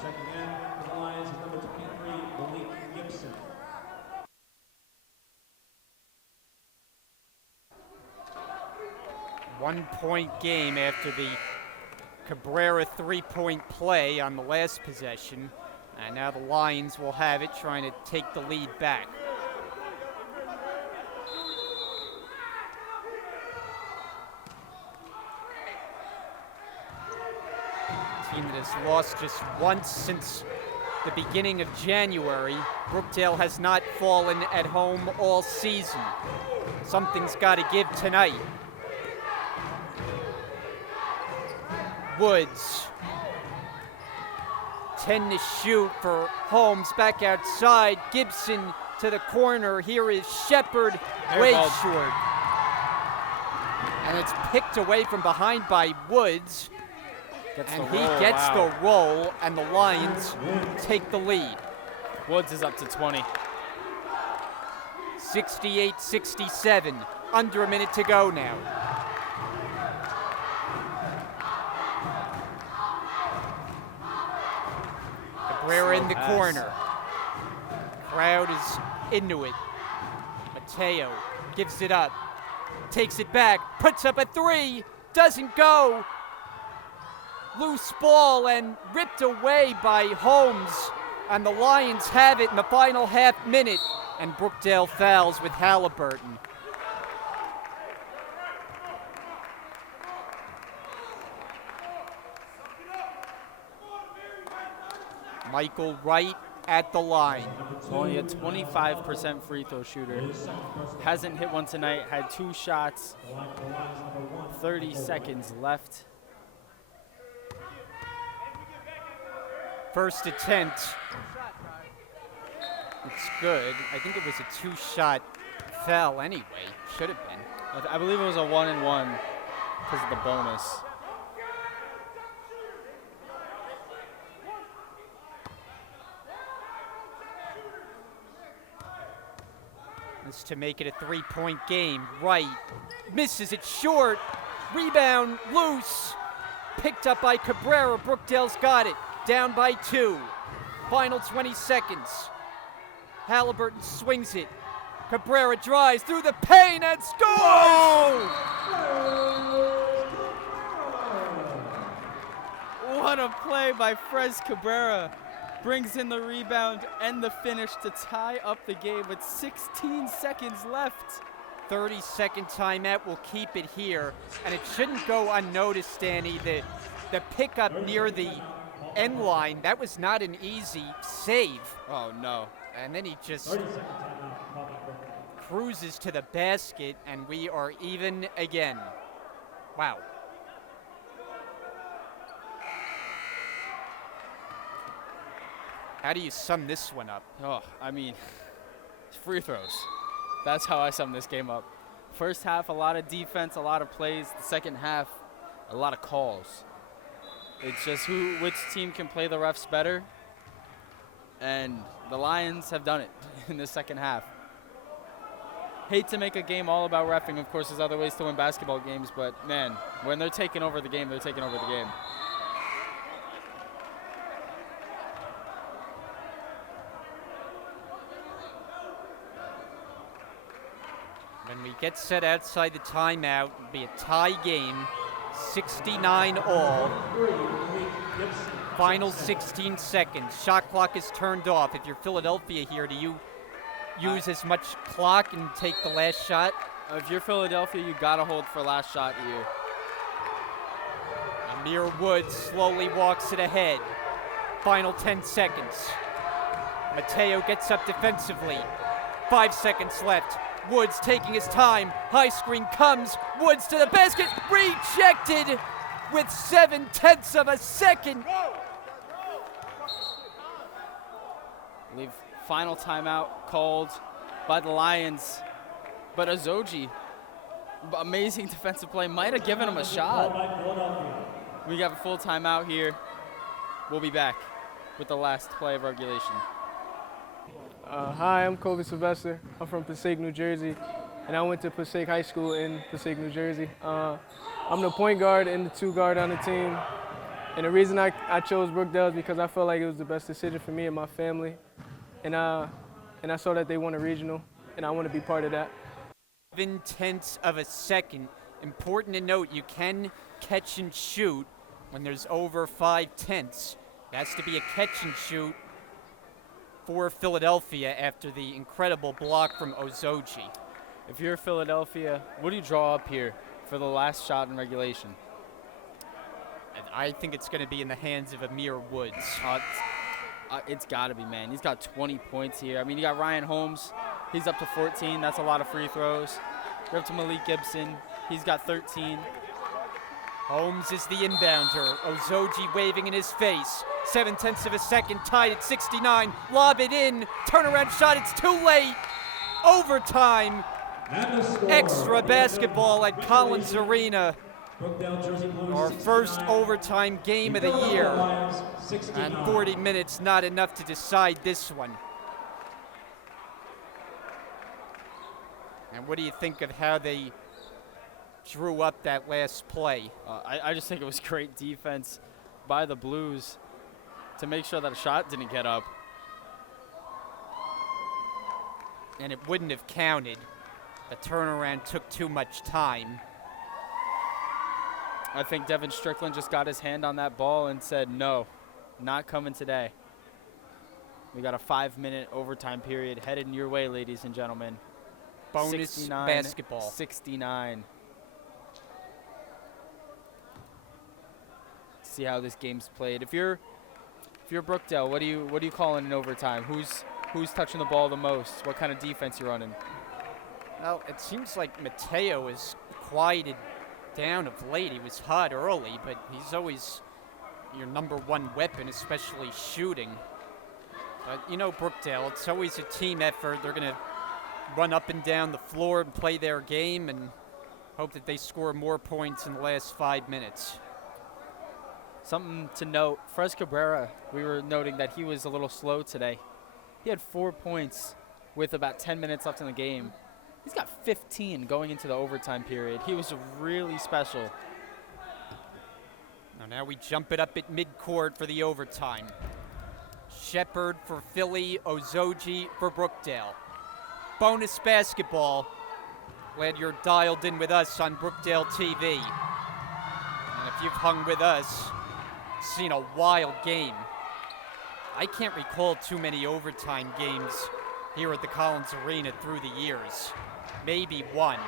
Checking in for the Lions is number 23, Malik Gibson. One-point game after the Cabrera three-point play on the last possession. And now the Lions will have it, trying to take the lead back. Team that has lost just once since the beginning of January. Brookdale has not fallen at home all season. Something's got to give tonight. Woods. 10 to shoot for Holmes, back outside. Gibson to the corner. Here is Shepard, way short. And it's picked away from behind by Woods. And he gets the roll, and the Lions take the lead. Woods is up to 20. 68-67, under a minute to go now. Cabrera in the corner. Crowd is into it. Mateo gives it up, takes it back, puts up a three, doesn't go. Loose ball and ripped away by Holmes. And the Lions have it in the final half minute. And Brookdale fouls with Halliburton. Michael Wright at the line. Only a 25% free throw shooter. Hasn't hit one tonight, had 2 shots. 30 seconds left. First attempt. It's good. I think it was a 2-shot foul anyway. Should have been. I believe it was a 1-and-1 because of the bonus. This to make it a 3-point game. Right. Misses it short. Rebound loose. Picked up by Cabrera. Brookdale's got it. Down by 2. Final 20 seconds. Halliburton swings it. Cabrera drives through the paint and scores! What a play by Fres Cabrera. Brings in the rebound and the finish to tie up the game with 16 seconds left. 30-second timeout will keep it here, and it shouldn't go unnoticed, Danny. The pickup near the end line, that was not an easy save. Oh, no. And then he just cruises to the basket, and we are even again. Wow. How do you sum this one up? Oh, I mean, free throws. That's how I sum this game up. First half, a lot of defense, a lot of plays. The second half, a lot of calls. It's just which team can play the refs better. And the Lions have done it in the second half. Hate to make a game all about reffing. Of course, there's other ways to win basketball games, but man, when they're taking over the game, they're taking over the game. When we get set outside the timeout, it'll be a tie game, 69 all. Final 16 seconds. Shot clock is turned off. If you're Philadelphia here, do you use as much clock and take the last shot? If you're Philadelphia, you gotta hold for last shot here. Amir Woods slowly walks it ahead. Final 10 seconds. Mateo gets up defensively. 5 seconds left. Woods taking his time. High screen comes. Woods to the basket. Rejected with 0.7 of a second. I believe final timeout called by the Lions. But Ozoji, amazing defensive play, might have given him a shot. We got a full timeout here. We'll be back with the last play of regulation. Hi, I'm Kobe Sylvester. I'm from Passaic, New Jersey, and I went to Passaic High School in Passaic, New Jersey. I'm the point guard and the 2 guard on the team. And the reason I chose Brookdale is because I felt like it was the best decision for me and my family. And I saw that they won a regional, and I want to be part of that. 0.7 of a second. Important to note, you can catch and shoot when there's over 0.5. It has to be a catch and shoot for Philadelphia after the incredible block from Ozoji. If you're Philadelphia, what do you draw up here for the last shot in regulation? And I think it's going to be in the hands of Amir Woods. It's got to be, man. He's got 20 points here. I mean, you got Ryan Holmes. He's up to 14. That's a lot of free throws. You're up to Malik Gibson. He's got 13. Holmes is the inbounder. Ozoji waving in his face. 0.7 of a second, tied at 69. Lob it in. Turnaround shot. It's too late. Overtime. Extra basketball at Collins Arena. Our first overtime game of the year. And 40 minutes not enough to decide this one. And what do you think of how they drew up that last play? I just think it was great defense by the Blues to make sure that a shot didn't get up. And it wouldn't have counted. The turnaround took too much time. I think Devin Strickland just got his hand on that ball and said, no, not coming today. We got a 5-minute overtime period headed your way, ladies and gentlemen. Bonus basketball. 69. See how this game's played. If you're Brookdale, what do you call in overtime? Who's touching the ball the most? What kind of defense you running? Well, it seems like Mateo is quieted down of late. He was hot early, but he's always your number one weapon, especially shooting. But you know Brookdale, it's always a team effort. They're going to run up and down the floor and play their game and hope that they score more points in the last 5 minutes. Something to note, Fres Cabrera, we were noting that he was a little slow today. He had 4 points with about 10 minutes left in the game. He's got 15 going into the overtime period. He was really special. Now we jump it up at midcourt for the overtime. Shepard for Philly, Ozoji for Brookdale. Bonus basketball. Glad you're dialed in with us on Brookdale TV. And if you've hung with us, seen a wild game. I can't recall too many overtime games here at the Collins Arena through the years. Maybe one.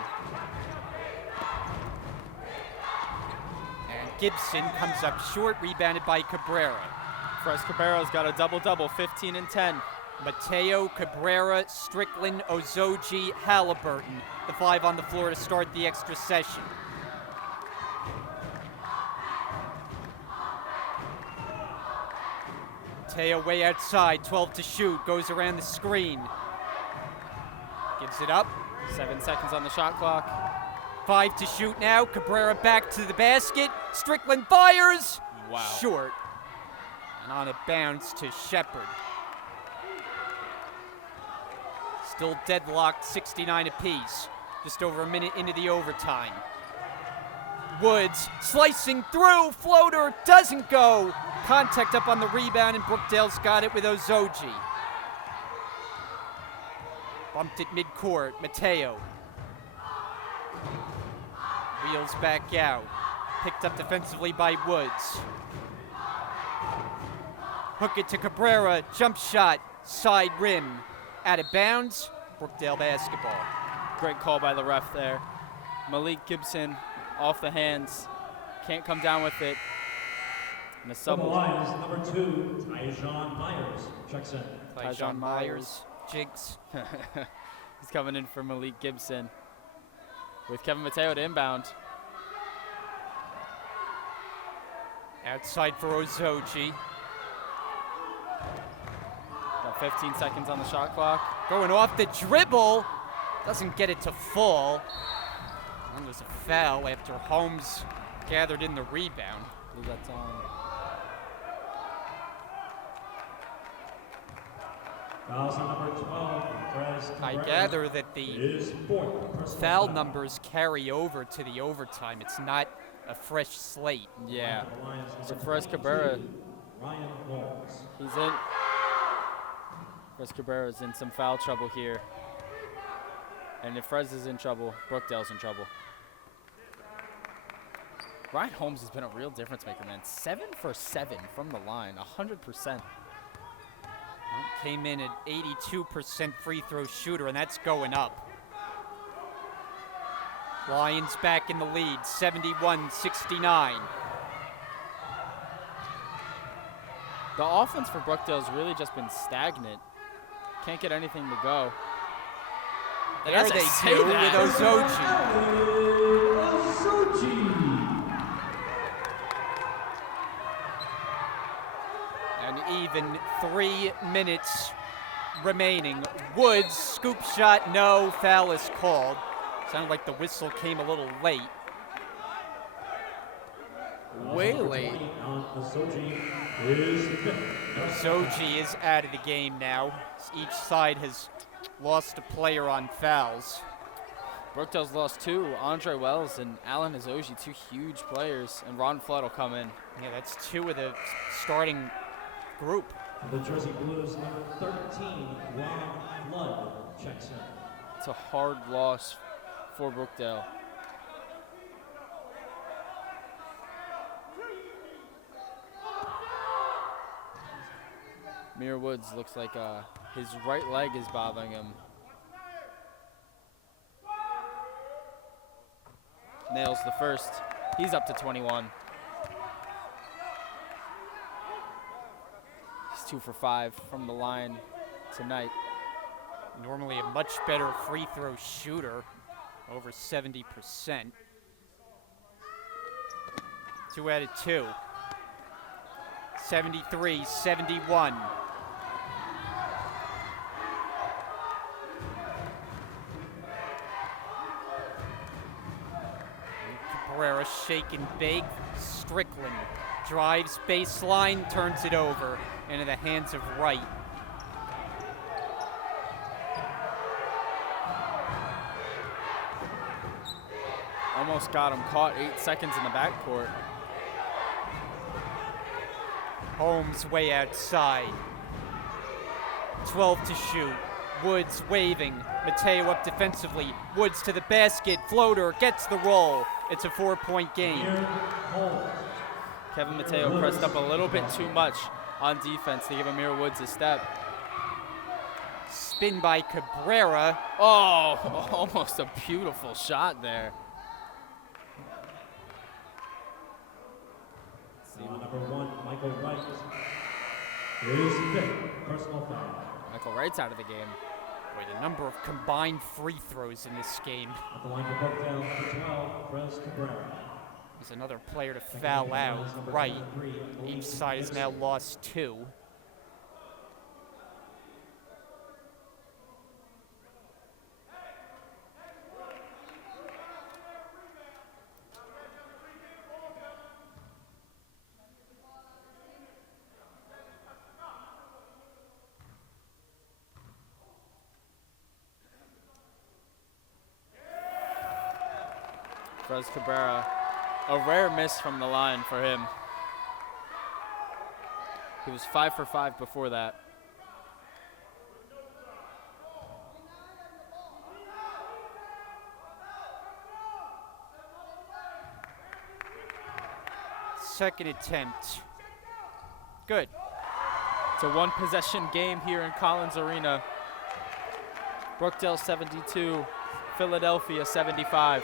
And Gibson comes up short, rebounded by Cabrera. Fres Cabrera's got a double-double, 15 and 10. Mateo, Cabrera, Strickland, Ozoji, Halliburton. The 5 on the floor to start the extra session. Mateo way outside, 12 to shoot, goes around the screen. Gives it up. 7 seconds on the shot clock. 5 to shoot now. Cabrera back to the basket. Strickland fires. Wow. Short. And on a bounce to Shepard. Still deadlocked, 69 apiece. Just over a minute into the overtime. Woods slicing through. Floater doesn't go. Contact up on the rebound, and Brookdale's got it with Ozoji. Bumped at midcourt. Mateo. Wheels back out. Picked up defensively by Woods. Hook it to Cabrera. Jump shot. Side rim. Out of bounds. Brookdale basketball. Great call by the ref there. Malik Gibson off the hands. Can't come down with it. And a sub. From the Lions, number 2, Tyjon Myers checks in. Tyjon Myers. Jinx. He's coming in for Malik Gibson. With Kevin Mateo to inbound. Outside for Ozoji. Got 15 seconds on the shot clock. Going off the dribble. Doesn't get it to fall. And there's a foul after Holmes gathered in the rebound. I believe that's on. Fouls on number 12, Fres I Cabrera. gather that the His 4th personal foul foul. numbers carry over to the overtime. It's not a fresh slate. Yeah. Lions, So number Fres Cabrera, 22, Ryan Walls. he's in. Fres Cabrera's in some foul trouble here. And if Fres is in trouble, Brookdale's in trouble. Ryan Holmes has been a real difference maker, man. 7 for 7 from the line, 100%. Came in at 82% free throw shooter, and that's going up. Lions back in the lead, 71-69. The offense for Brookdale's really just been stagnant. Can't get anything to go. There they do with Ozoji. And even 3 minutes remaining. Woods, scoop shot, no, foul is called. Sounded like the whistle came a little late. Way late. Ozoji is out of the game now. Each side has lost a player on fouls. Brookdale's lost 2. Andre Wells and Alan Ozoji, 2 huge players, and Ron Flood will come in. Yeah, that's 2 of the starting group. The Jersey Blues, number 13, Ron Flood checks in. It's a hard loss for Brookdale. Mir Woods looks like his right leg is bothering him. Nails the first. He's up to 21. He's 2 for 5 from the line tonight. Normally a much better free throw shooter, over 70%. 2 out of 2. 73-71. Cabrera shaken big. Strickland drives baseline, turns it over into the hands of Wright. almost got him caught 8 seconds in the backcourt. Holmes way outside. 12 to shoot. Woods waving. Mateo up defensively. Woods to the basket. Floater gets the roll. It's a 4-point game. Kevin Mateo pressed up a little bit too much on defense to give Amir Woods a step. Spin by Cabrera. Oh, almost a beautiful shot there. Number 1, Michael Wright. His 5th personal foul. Michael Wright's out of the game. Boy, the number of combined free throws in this game. At the line for Brookdale, number 12, Fres Cabrera. There's another player to foul out. Right. Each side has now lost 2. Fres Cabrera, a rare miss from the line for him. He was 5 for 5 before that. Second attempt. Good. It's a one-possession game here in Collins Arena. Brookdale 72, Philadelphia 75.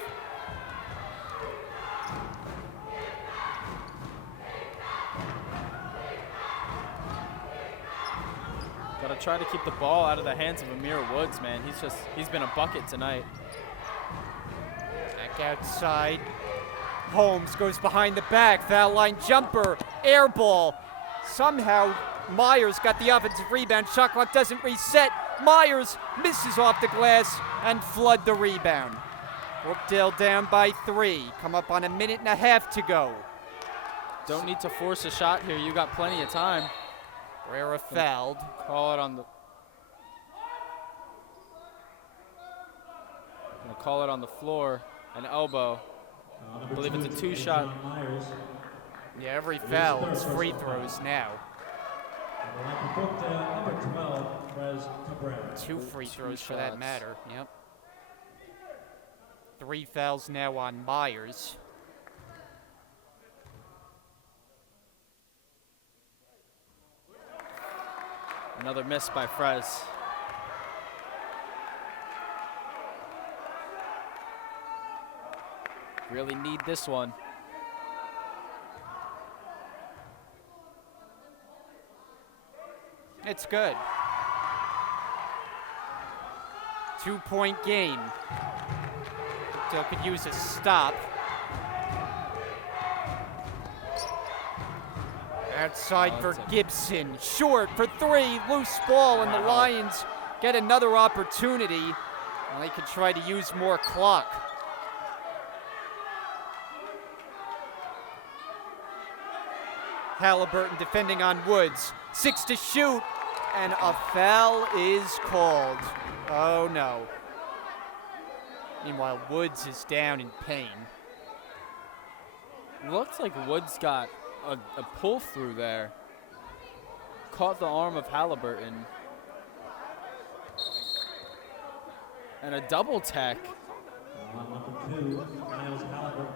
Gotta try to keep the ball out of the hands of Amir Woods, man. He's been a bucket tonight. Back outside. Holmes goes behind the back. Foul line jumper. Air ball. Somehow Myers got the offensive rebound. Shot clock doesn't reset. Myers misses off the glass and flood the rebound. Brookdale down by 3. Come up on a minute and a half to go. Don't need to force a shot here. You got plenty of time. Herrera fouled. Call it on the. Gonna call it on the floor. An elbow. I believe it's a 2-shot. Yeah, every foul is free throws now. 2 free throws for that matter. Yep. 3 fouls now on Myers. Another miss by Frez. Really need this one. It's good. 2-point game. Brookdale could use a stop. Outside for Gibson. Short for 3. Loose ball, and the Lions get another opportunity. Well, they could try to use more clock. Halliburton defending on Woods. 6 to shoot, and a foul is called. Oh no. Meanwhile, Woods is down in pain. Looks like Woods got a pull through there. Caught the arm of Halliburton. And a double tech. Number 2, Miles Halliburton.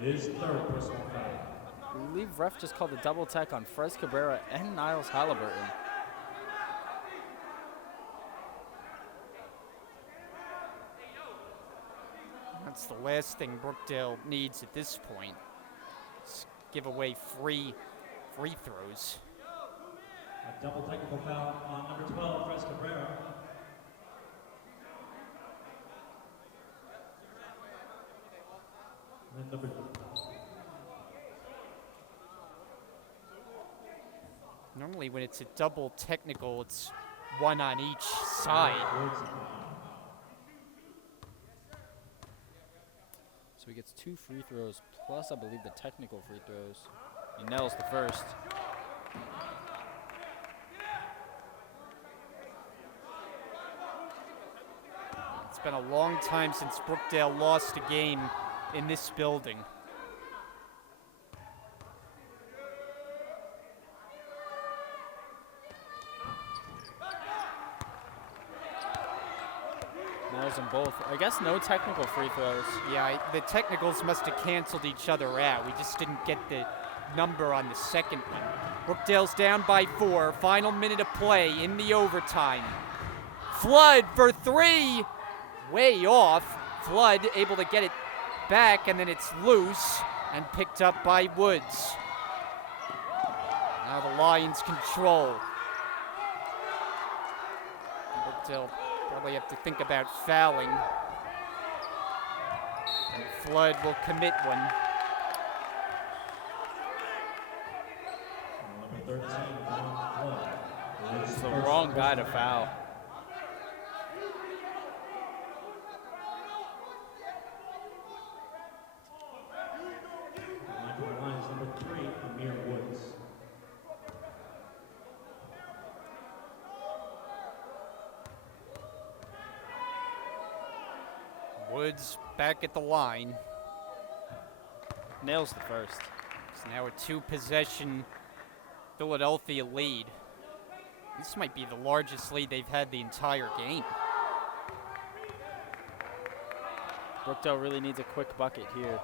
His 3rd personal foul. I believe ref just called a double tech on Frez Cabrera and Niles Halliburton. That's the last thing Brookdale needs at this point. Just give away free throws. A double technical foul on number 12, Fres Cabrera. And then number Normally when it's a double technical, it's 1 on each side. So he gets 2 free throws, plus I believe the technical free throws. He nails the first. It's been a long time since Brookdale lost a game in this building. Nails them both. I guess no technical free throws. Yeah, the technicals must have canceled each other out. We just didn't get the number on the second one. Brookdale's down by 4. Final minute of play in the overtime. Flood for 3. Way off. Flood able to get it back, and then it's loose and picked up by Woods. Now the Lions control. Brookdale probably have to think about fouling. And Flood will commit one. Number 13, Ron Flood. It's the wrong guy to foul. Number 3, Amir Woods. Woods back at the line. Nails the first. It's now a 2-possession Philadelphia lead. This might be the largest lead they've had the entire game. Brookdale really needs a quick bucket here.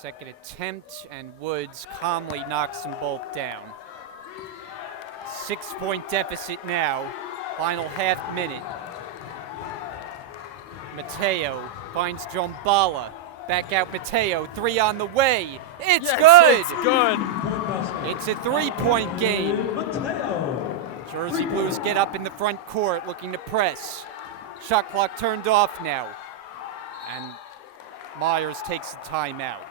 Second attempt, and Woods calmly knocks them both down. 6-point deficit now. Final half minute. Mateo finds Jombala. Back out Mateo. 3 on the way. It's yes, good. It's good. It's a 3-point game. Jersey Blues get up in the front court looking to press. Shot clock turned off now. And Myers takes a timeout.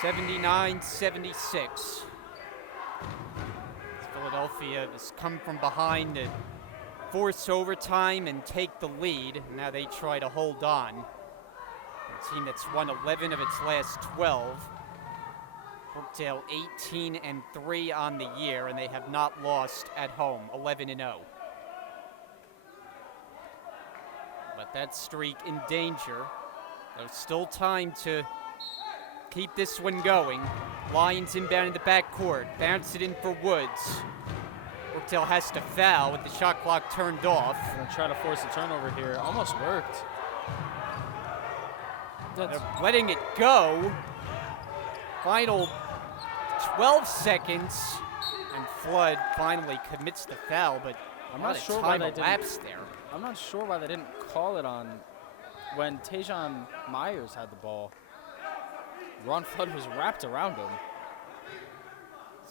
(79-76). Philadelphia has come from behind to force overtime and take the lead. Now they try to hold on. A team that's won 11 of its last 12. Brookdale 18-3 on the year, and they have not lost at home, 11-0. But that streak in danger. There's still time to keep this one going. Lions inbound in the backcourt. Bounce it in for Woods. Brookdale has to foul with the shot clock turned off. Gonna try to force a turnover here. Almost worked. They're letting it go. Final 12 seconds. And Flood finally commits the foul, but I'm not sure time why they elapsed there. I'm not sure why they didn't call it on when Tajon Myers had the ball. Ron Flood was wrapped around him.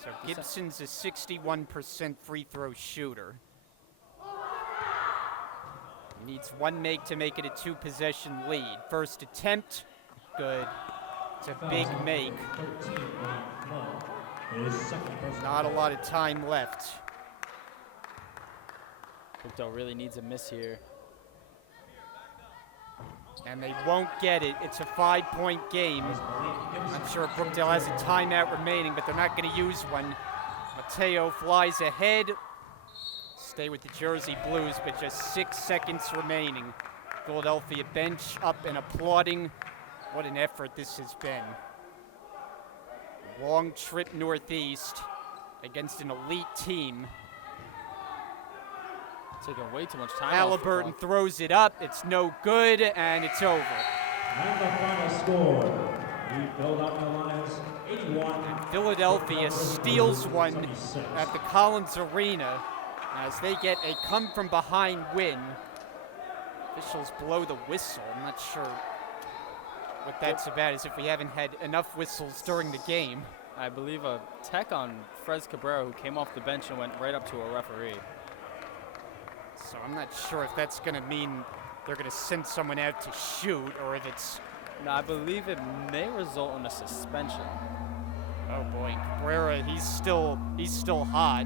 So Gibson's a 61% free throw shooter. He needs one make to make it a 2-possession lead. First attempt, good. It's a big make. Not a lot of time left. Brookdale really needs a miss here. And they won't get it. It's a 5-point game. I'm sure Brookdale has a timeout remaining, but they're not going to use one. Mateo flies ahead. Stay with the Jersey Blues, but just 6 seconds remaining. Philadelphia bench up and applauding. What an effort this has been. Long trip northeast against an elite team. Taking way too much time. Halliburton throws it up. It's no good, and it's over. And the final score, the Philadelphia Lions 81. And Philadelphia steals one at the Collins Arena as they get a come-from-behind win. Officials blow the whistle. I'm not sure what that's about, as if we haven't had enough whistles during the game. I believe a tech on Frez Cabrera who came off the bench and went right up to a referee. So I'm not sure if that's going to mean they're going to send someone out to shoot, or if it's... No, I believe it may result in a suspension. Oh boy, Cabrera, he's still hot.